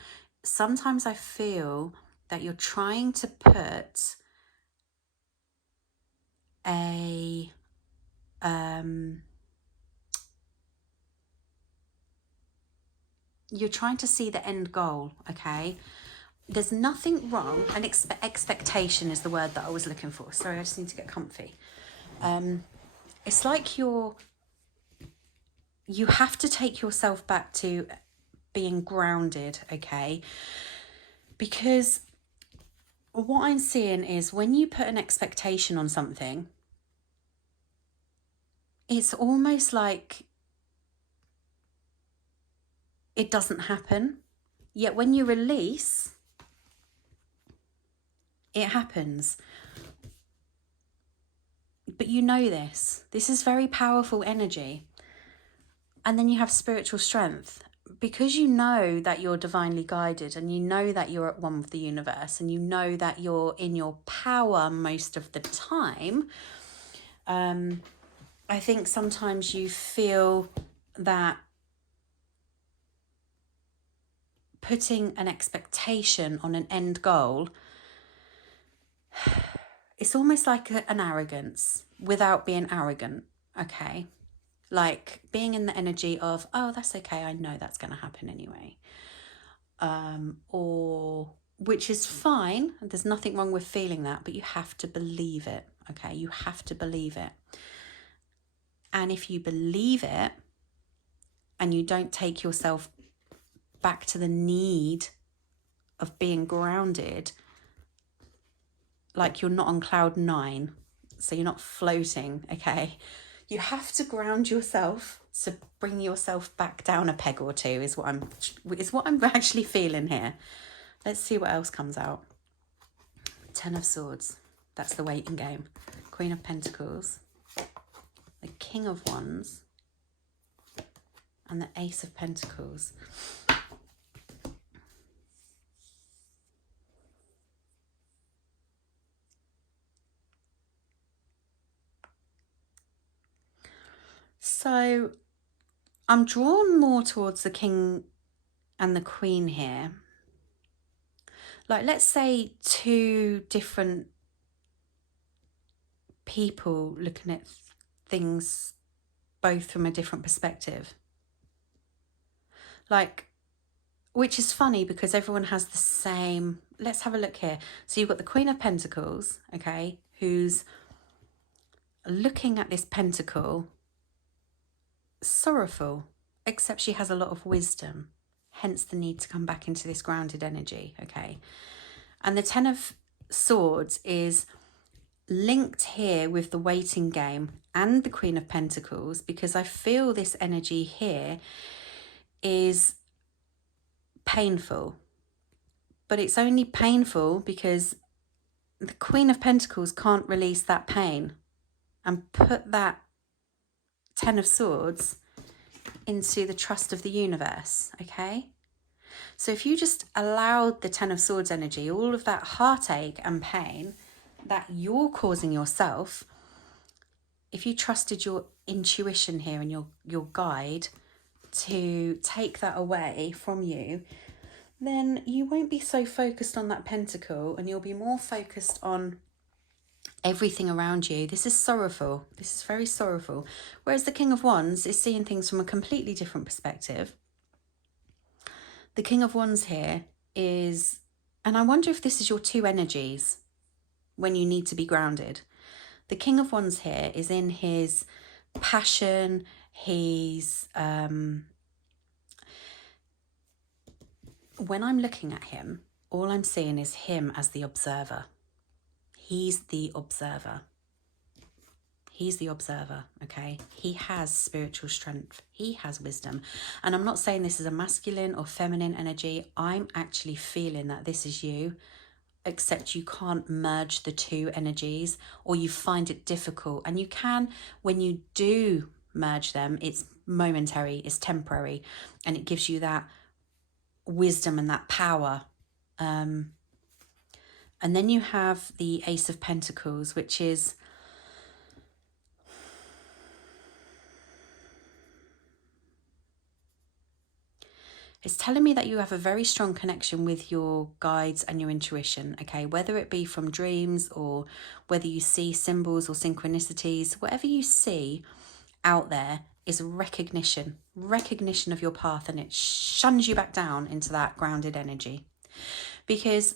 sometimes I feel that you're trying to put you're trying to see the end goal, okay? There's nothing wrong, and expectation is the word that I was looking for. Sorry, I just need to get comfy. It's like you have to take yourself back to being grounded, okay? Because what I'm seeing is when you put an expectation on something, it's almost like it doesn't happen. Yet when you release, it happens. But you know this. This is very powerful energy. And then you have spiritual strength. Because you know that you're divinely guided, and you know that you're at one with the universe, and you know that you're in your power most of the time, I think sometimes you feel that putting an expectation on an end goal, it's almost like an arrogance without being arrogant, okay? Like being in the energy of, oh, that's okay, I know that's going to happen anyway. Or, which is fine, there's nothing wrong with feeling that, but you have to believe it, okay? You have to believe it. And if you believe it and you don't take yourself back to the need of being grounded, like you're not on cloud 9, so you're not floating, okay? You have to ground yourself to bring yourself back down a peg or two is what I'm actually feeling here. Let's see what else comes out. 10 of Swords. That's the waiting game. Queen of Pentacles. The King of Wands. and the Ace of Pentacles. So I'm drawn more towards the King and the Queen here. Like, let's say two different people looking at things both from a different perspective. Like, which is funny because everyone has the same. Let's have a look here. So you've got the Queen of Pentacles, okay, who's looking at this pentacle, sorrowful, except she has a lot of wisdom, hence the need to come back into this grounded energy, okay? And the Ten of Swords is linked here with the waiting game and the Queen of Pentacles, because I feel this energy here is painful, but it's only painful because the Queen of Pentacles can't release that pain and put that Ten of Swords into the trust of the universe, okay? So if you just allowed the Ten of Swords energy, all of that heartache and pain that you're causing yourself, if you trusted your intuition here and your guide to take that away from you, then you won't be so focused on that pentacle and you'll be more focused on everything around you. This is sorrowful. This is very sorrowful. Whereas the King of Wands is seeing things from a completely different perspective. The King of Wands here is, and I wonder if this is your two energies when you need to be grounded. The King of Wands here is in his passion, his, when I'm looking at him, all I'm seeing is him as the observer. He's the observer. He's the observer, okay? He has spiritual strength. He has wisdom. And I'm not saying this is a masculine or feminine energy. I'm actually feeling that this is you, except you can't merge the two energies, or you find it difficult. And you can, when you do merge them, it's momentary, it's temporary, and it gives you that wisdom and that power. And then you have the Ace of Pentacles, which is, it's telling me that you have a very strong connection with your guides and your intuition, okay? Whether it be from dreams or whether you see symbols or synchronicities, whatever you see out there is recognition of your path, and it shuns you back down into that grounded energy. Because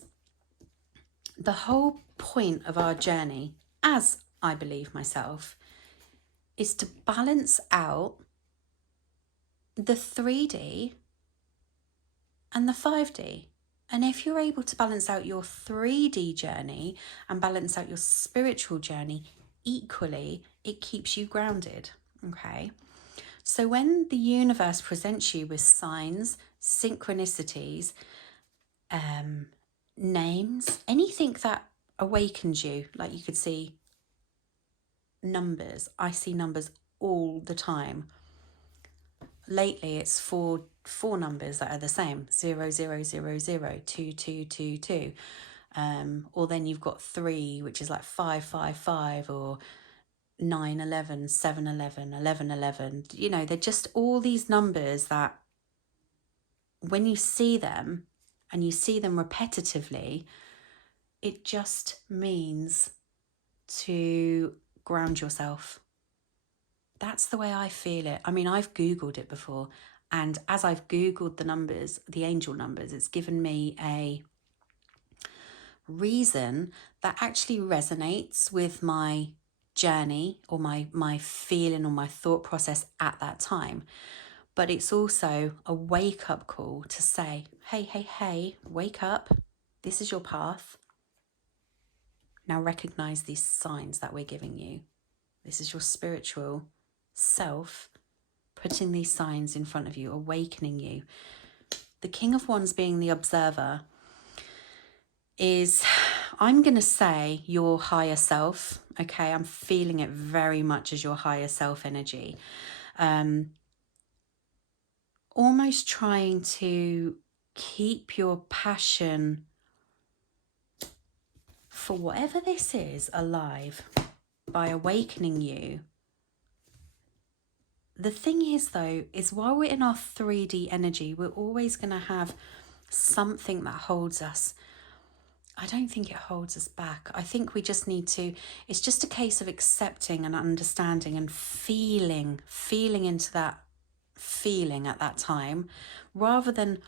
the whole point of our journey, as I believe myself, is to balance out the 3D and the 5D. And if you're able to balance out your 3D journey and balance out your spiritual journey equally, it keeps you grounded, okay? So when the universe presents you with signs, synchronicities, names, anything that awakens you, like you could see numbers. I see numbers all the time. Lately, it's four numbers that are the same: 0, 0, 0, 0, 2, 2, 2, 2. Or then you've got 3, which is like 5, 5, 5, or 9, 11, 7, 11, 11, 11. You know, they're just all these numbers that when you see them and you see them repetitively, it just means to ground yourself. That's the way I feel it. I mean, I've Googled it before, and as I've Googled the numbers, the angel numbers, it's given me a reason that actually resonates with my journey or my feeling or my thought process at that time. But it's also a wake-up call to say, hey, wake up. This is your path. Now recognize these signs that we're giving you. This is your spiritual self putting these signs in front of you, awakening you. The King of Wands being the observer is, I'm going to say, your higher self, okay? I'm feeling it very much as your higher self energy. almost trying to keep your passion for whatever this is alive by awakening you. The thing is, though, is while we're in our 3D energy, we're always going to have something that holds us. I don't think it holds us back. I think we just need to, it's just a case of accepting and understanding and feeling into that feeling at that time, rather than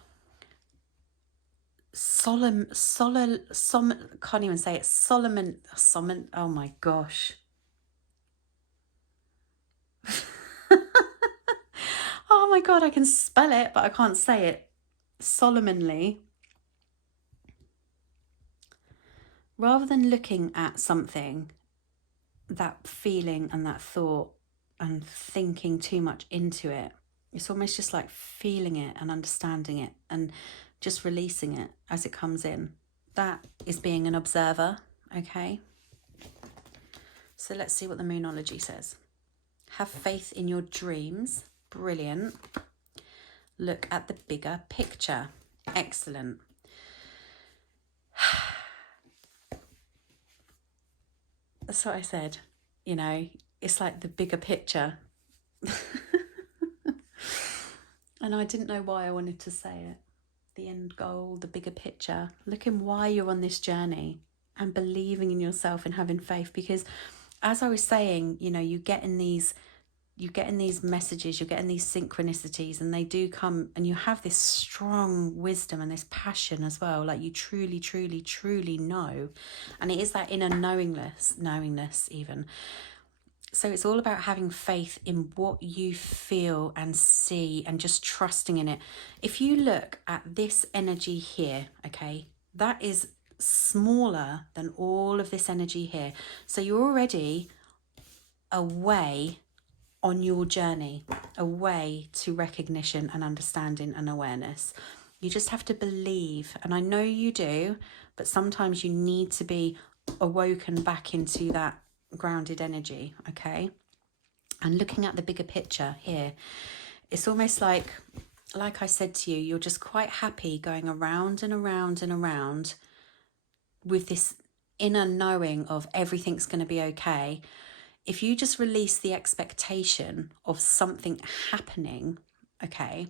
can't even say it, Solomon, oh my gosh. Oh my God, I can spell it, but I can't say it. Solemnly. Rather than looking at something, that feeling and that thought, and thinking too much into it, it's almost just like feeling it and understanding it and just releasing it as it comes in. That is being an observer, okay? So let's see what the Moonology says. Have faith in your dreams. Brilliant. Look at the bigger picture. Excellent. That's what I said. You know, it's like the bigger picture. And I didn't know why I wanted to say it. The end goal, the bigger picture. Looking why you're on this journey and believing in yourself and having faith. Because as I was saying, you know, you get in these messages, you're getting these synchronicities, and they do come, and you have this strong wisdom and this passion as well, like you truly, truly, truly know. And it is that inner knowingness even. So it's all about having faith in what you feel and see and just trusting in it. If you look at this energy here, okay, that is smaller than all of this energy here. So you're already away on your journey, away to recognition and understanding and awareness. You just have to believe, and I know you do, but sometimes you need to be awoken back into that grounded energy, okay? And looking at the bigger picture here, it's almost like I said to you, you're just quite happy going around and around and around with this inner knowing of everything's going to be okay. If you just release the expectation of something happening, okay,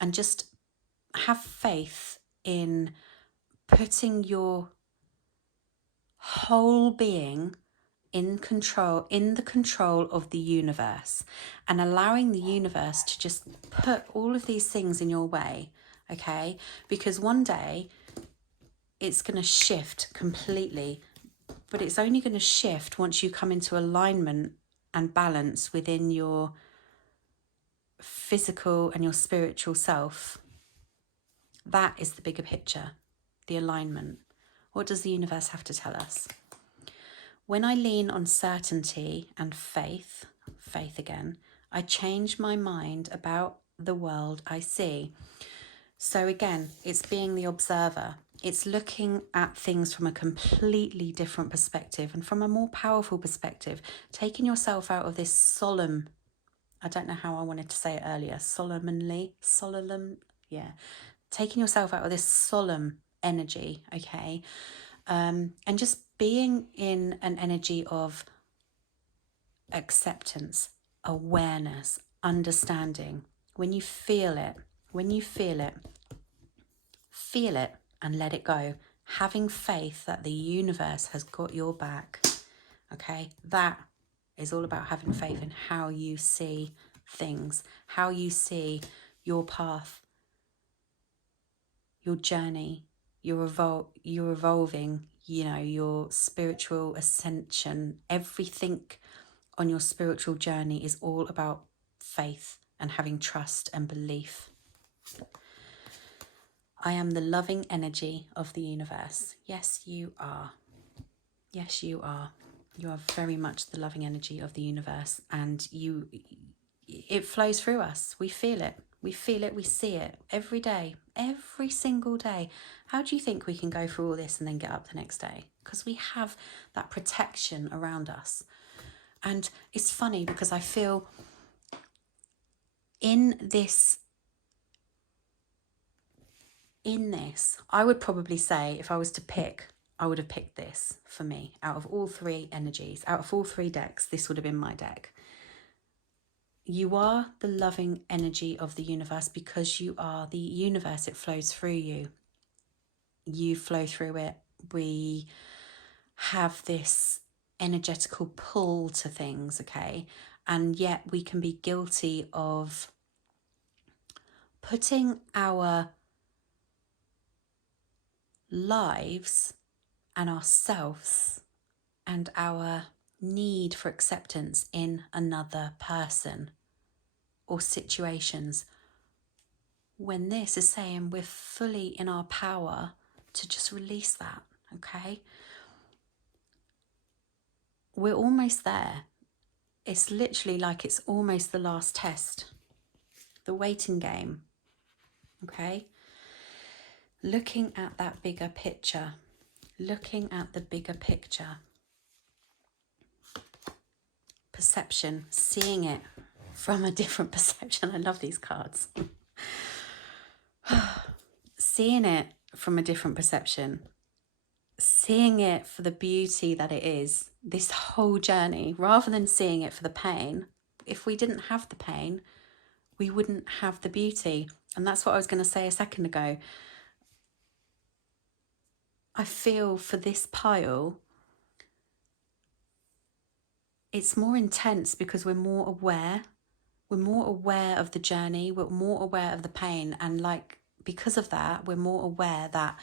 and just have faith in putting your whole being in the control of the universe, and allowing the universe to just put all of these things in your way, okay? Because one day it's going to shift completely, but it's only going to shift once you come into alignment and balance within your physical and your spiritual self. That is the bigger picture, the alignment. What does the universe have to tell us? When I lean on certainty and faith again, I change my mind about the world I see. So again, it's being the observer. It's looking at things from a completely different perspective and from a more powerful perspective, taking yourself out of this solemn, I don't know how I wanted to say it earlier, taking yourself out of this solemn energy, okay? And just being in an energy of acceptance, awareness, understanding. When you feel it, feel it and let it go. Having faith that the universe has got your back, okay? That is all about having faith in how you see things, how you see your path, your journey, you're evolving, you know, your spiritual ascension. Everything on your spiritual journey is all about faith and having trust and belief. I am the loving energy of the universe. Yes, you are. Yes, you are. You are very much the loving energy of the universe, and it flows through us. We feel it. We feel it, we see it every day, every single day. How do you think we can go through all this and then get up the next day? Because we have that protection around us. And it's funny because I feel in this in this, I would probably say, if I was to pick, I would have picked this for me. Out of all three energies, out of all three decks, this would have been my deck. You are the loving energy of the universe because you are the universe. It flows through you. You flow through it. We have this energetical pull to things, okay? And yet we can be guilty of putting our lives and ourselves and our need for acceptance in another person or situations, when this is saying we're fully in our power to just release that, okay? We're almost there. It's literally like it's almost the last test, the waiting game, okay? Looking at that bigger picture, looking at the bigger picture. Perception, seeing it from a different perception. I love these cards. Seeing it from a different perception. Seeing it for the beauty that it is, this whole journey, rather than seeing it for the pain. If we didn't have the pain, we wouldn't have the beauty. And that's what I was going to say a second ago. I feel for this pile, it's more intense because we're more aware. We're more aware of the journey. We're more aware of the pain. And like, because of that, we're more aware that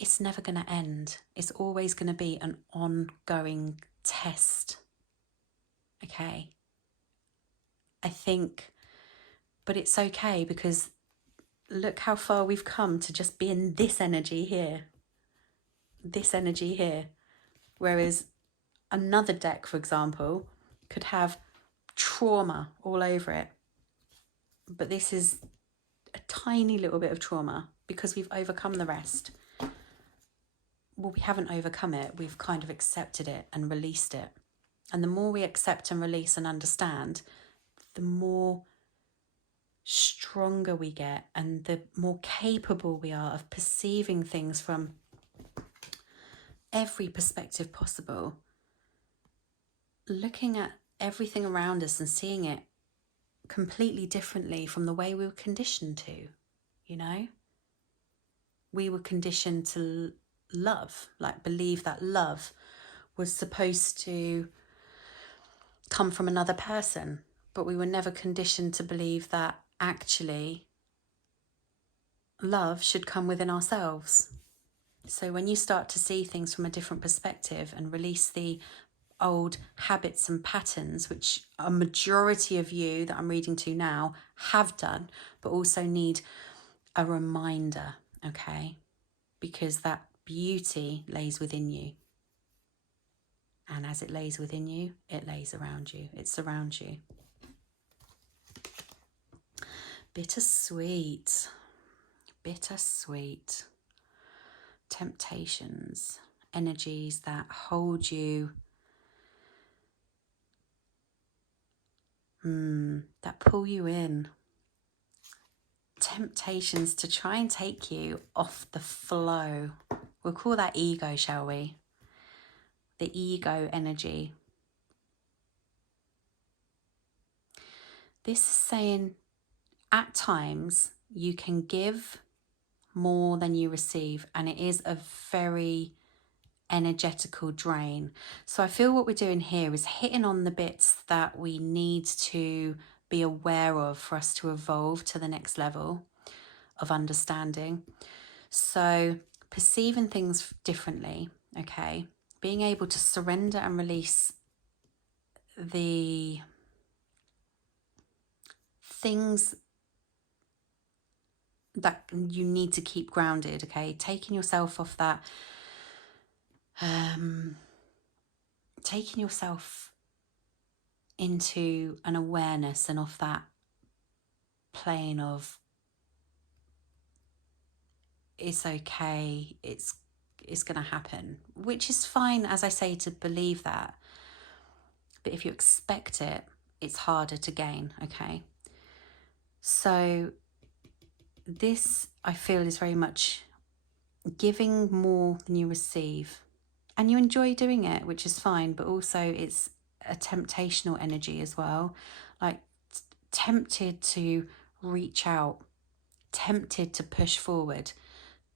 it's never going to end. It's always going to be an ongoing test. Okay. I think, but it's okay because look how far we've come to just be in this energy here. This energy here. Whereas another deck, for example, could have trauma all over it. But this is a tiny little bit of trauma because we've overcome the rest. Well, we haven't overcome it. We've kind of accepted it and released it. And the more we accept and release and understand, the more stronger we get and the more capable we are of perceiving things from every perspective possible. Looking at everything around us and seeing it completely differently from the way we were conditioned to, you know? We were conditioned to love, like believe that love was supposed to come from another person, but we were never conditioned to believe that actually love should come within ourselves. So when you start to see things from a different perspective and release the old habits and patterns, which a majority of you that I'm reading to now have done, but also need a reminder, okay? Because that beauty lays within you. And as it lays within you, it lays around you. It surrounds you. Bittersweet. Bittersweet. Temptations. Energies that hold you. That pull you in. Temptations to try and take you off the flow. We'll call that ego, shall we? The ego energy. This is saying at times you can give more than you receive, and it is a very energetical drain. So I feel what we're doing here is hitting on the bits that we need to be aware of for us to evolve to the next level of understanding. So perceiving things differently, okay? Being able to surrender and release the things that you need to keep grounded, okay? Taking yourself off that, taking yourself into an awareness and off that plane of it's okay, it's going to happen, which is fine, as I say, to believe that. But if you expect it, it's harder to gain, okay? So this I feel is very much giving more than you receive. And you enjoy doing it, which is fine, but also it's a temptational energy as well. Like tempted to reach out, tempted to push forward,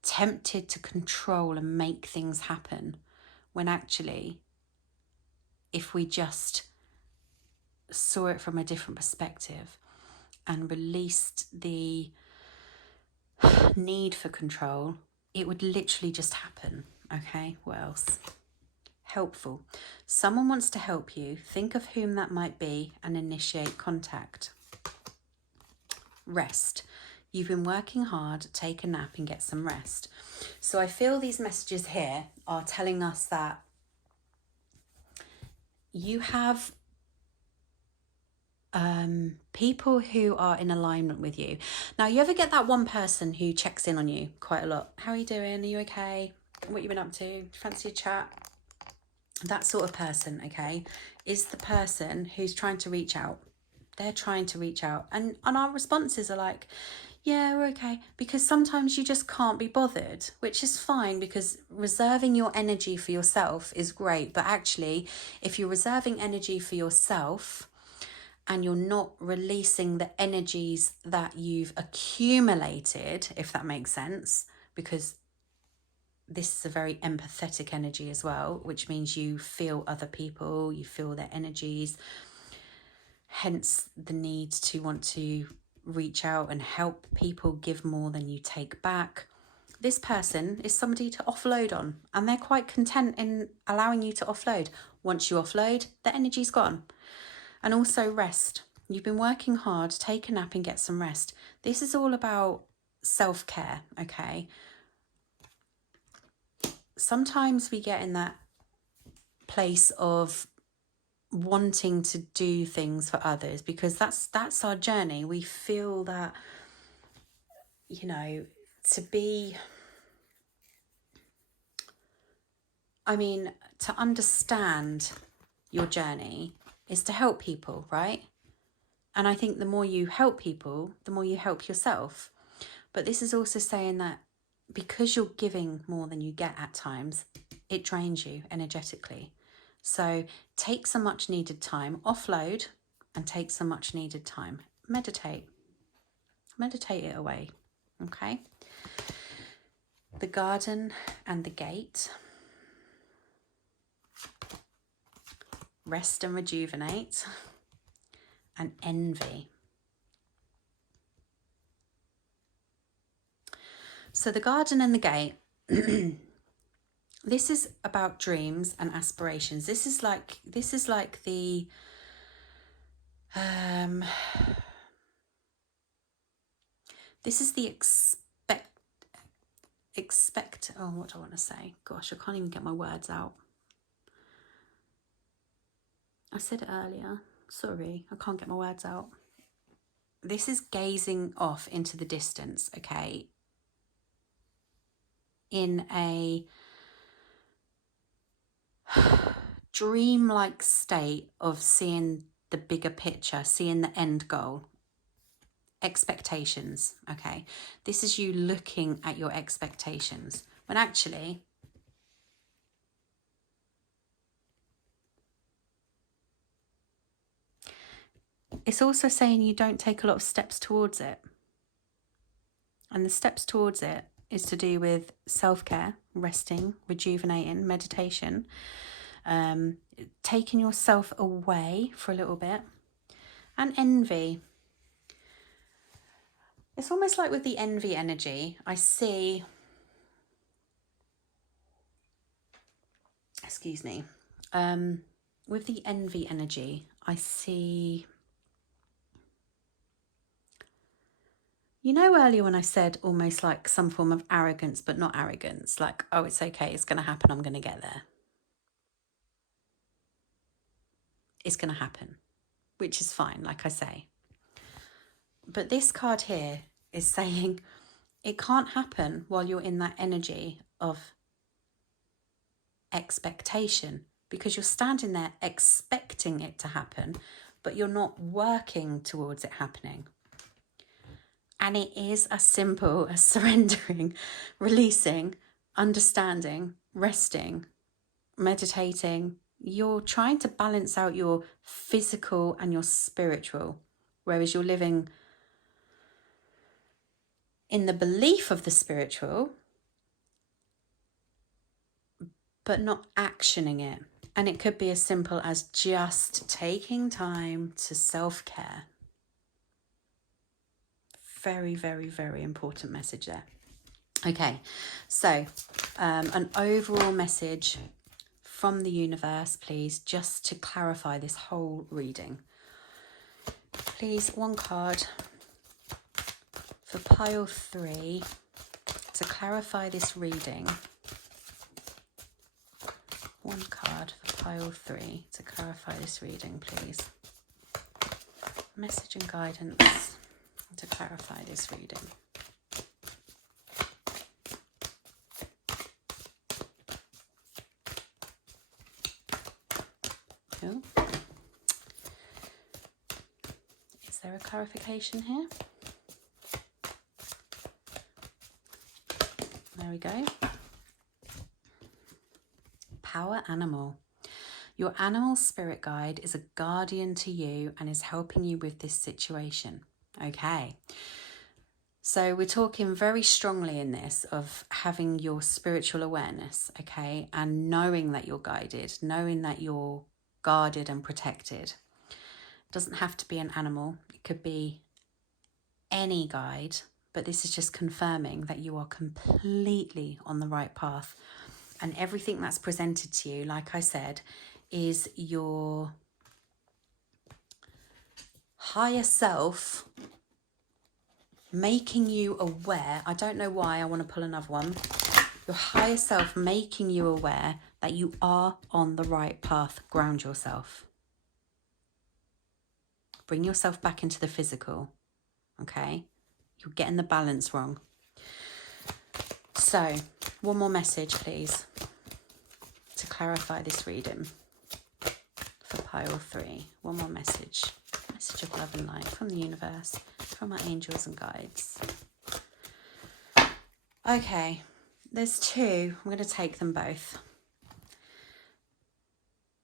tempted to control and make things happen, when actually, if we just saw it from a different perspective and released the need for control, it would literally just happen. Okay, what else? Helpful. Someone wants to help you. Think of whom that might be and initiate contact. Rest. You've been working hard, take a nap and get some rest. So I feel these messages here are telling us that you have people who are in alignment with you. Now, you ever get that one person who checks in on you quite a lot? How are you doing? Are you okay? What you been up to? Fancy a chat? That sort of person, okay, is the person who's trying to reach out. They're trying to reach out. And our responses are like, yeah, we're okay. Because sometimes you just can't be bothered, which is fine, because reserving your energy for yourself is great. But actually, if you're reserving energy for yourself and you're not releasing the energies that you've accumulated, if that makes sense, because this is a very empathetic energy as well, which means you feel other people, you feel their energies, hence the need to want to reach out and help people, give more than you take back. This person is somebody to offload on, and they're quite content in allowing you to offload. Once you offload, the energy's gone. And also rest. You've been working hard, take a nap and get some rest. This is all about self-care, okay? Sometimes we get in that place of wanting to do things for others because that's our journey. We feel that, you know, to understand your journey is to help people, right? And I think the more you help people, the more you help yourself. But this is also saying that because you're giving more than you get at times, it drains you energetically. So take some much needed time, offload, and take some much needed time. Meditate it away, okay? The garden and the gate. Rest and rejuvenate. And envy. So the garden and the gate, this is about dreams and aspirations. This is like the this is the expect oh, what do I want to say? Gosh, I can't even get my words out. I said it earlier. Sorry, I can't get my words out. This is gazing off into the distance, okay? In a dreamlike state of seeing the bigger picture, seeing the end goal. Expectations, okay? This is you looking at your expectations when actually it's also saying you don't take a lot of steps towards it. And the steps towards it is to do with self-care, resting, rejuvenating, meditation, taking yourself away for a little bit, and envy. It's almost like with the envy energy, I see, excuse me, with the envy energy, I see, you know, earlier when I said almost like some form of arrogance, but not arrogance, like, oh, it's okay, it's going to happen, I'm going to get there. It's going to happen, which is fine, like I say. But this card here is saying it can't happen while you're in that energy of expectation, because you're standing there expecting it to happen, but you're not working towards it happening. And it is as simple as surrendering, releasing, understanding, resting, meditating. You're trying to balance out your physical and your spiritual, whereas you're living in the belief of the spiritual, but not actioning it. And it could be as simple as just taking time to self-care. Very, very, very important message there. Okay, so an overall message from the universe, please, just to clarify this whole reading. Please, one card for pile 3 to clarify this reading. One card for pile 3 to clarify this reading, please. Message and guidance to clarify this reading. Cool. Is there a clarification here? There we go. Power animal. Your animal spirit guide is a guardian to you and is helping you with this situation. Okay. So we're talking very strongly in this of having your spiritual awareness, okay, and knowing that you're guided, knowing that you're guarded and protected. It doesn't have to be an animal. It could be any guide, but this is just confirming that you are completely on the right path. And everything that's presented to you, like I said, is your higher self making you aware. I don't know why I want to pull another one. Your higher self making you aware that you are on the right path. Ground yourself. Bring yourself back into the physical. Okay? You're getting the balance wrong. So, one more message, please, to clarify this reading for pile 3. One more message. Message of love and light from the universe, from our angels and guides. Okay, there's 2. I'm going to take them both.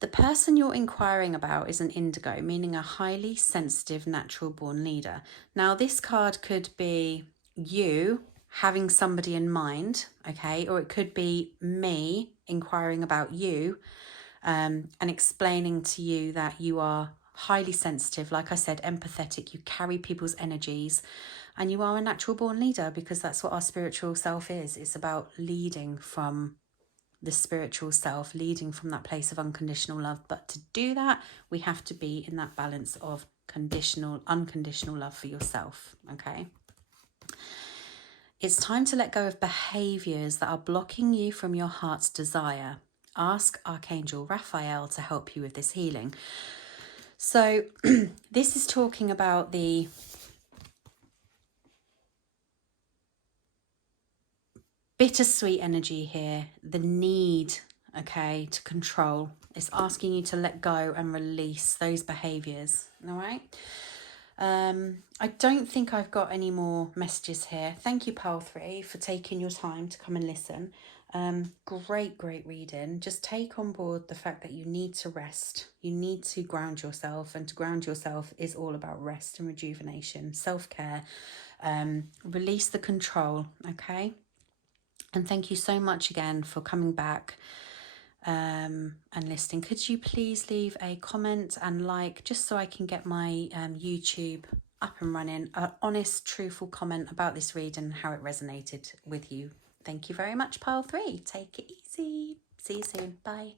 The person you're inquiring about is an indigo, meaning a highly sensitive, natural-born leader. Now, this card could be you having somebody in mind, okay? Or it could be me inquiring about you and explaining to you that you are highly sensitive, like I said, empathetic. You carry people's energies and you are a natural born leader, because that's what our spiritual self is. It's about leading from the spiritual self, leading from that place of unconditional love. But to do that, we have to be in that balance of unconditional love for yourself, okay? It's time to let go of behaviors that are blocking you from your heart's desire. Ask Archangel Raphael to help you with this healing. So this is talking about the bittersweet energy here, the need, okay, to control. It's asking you to let go and release those behaviors, all right? I don't think I've got any more messages here. Thank you, Pile 3, for taking your time to come and listen. Great reading. Just take on board the fact that you need to rest. You need to ground yourself, and to ground yourself is all about rest and rejuvenation, self-care. Release the control, okay? And thank you so much again for coming back and listening. Could you please leave a comment and like, just so I can get my YouTube up and running, an honest, truthful comment about this reading and how it resonated with you. Thank you very much, Pile 3. Take it easy. See you soon. Bye.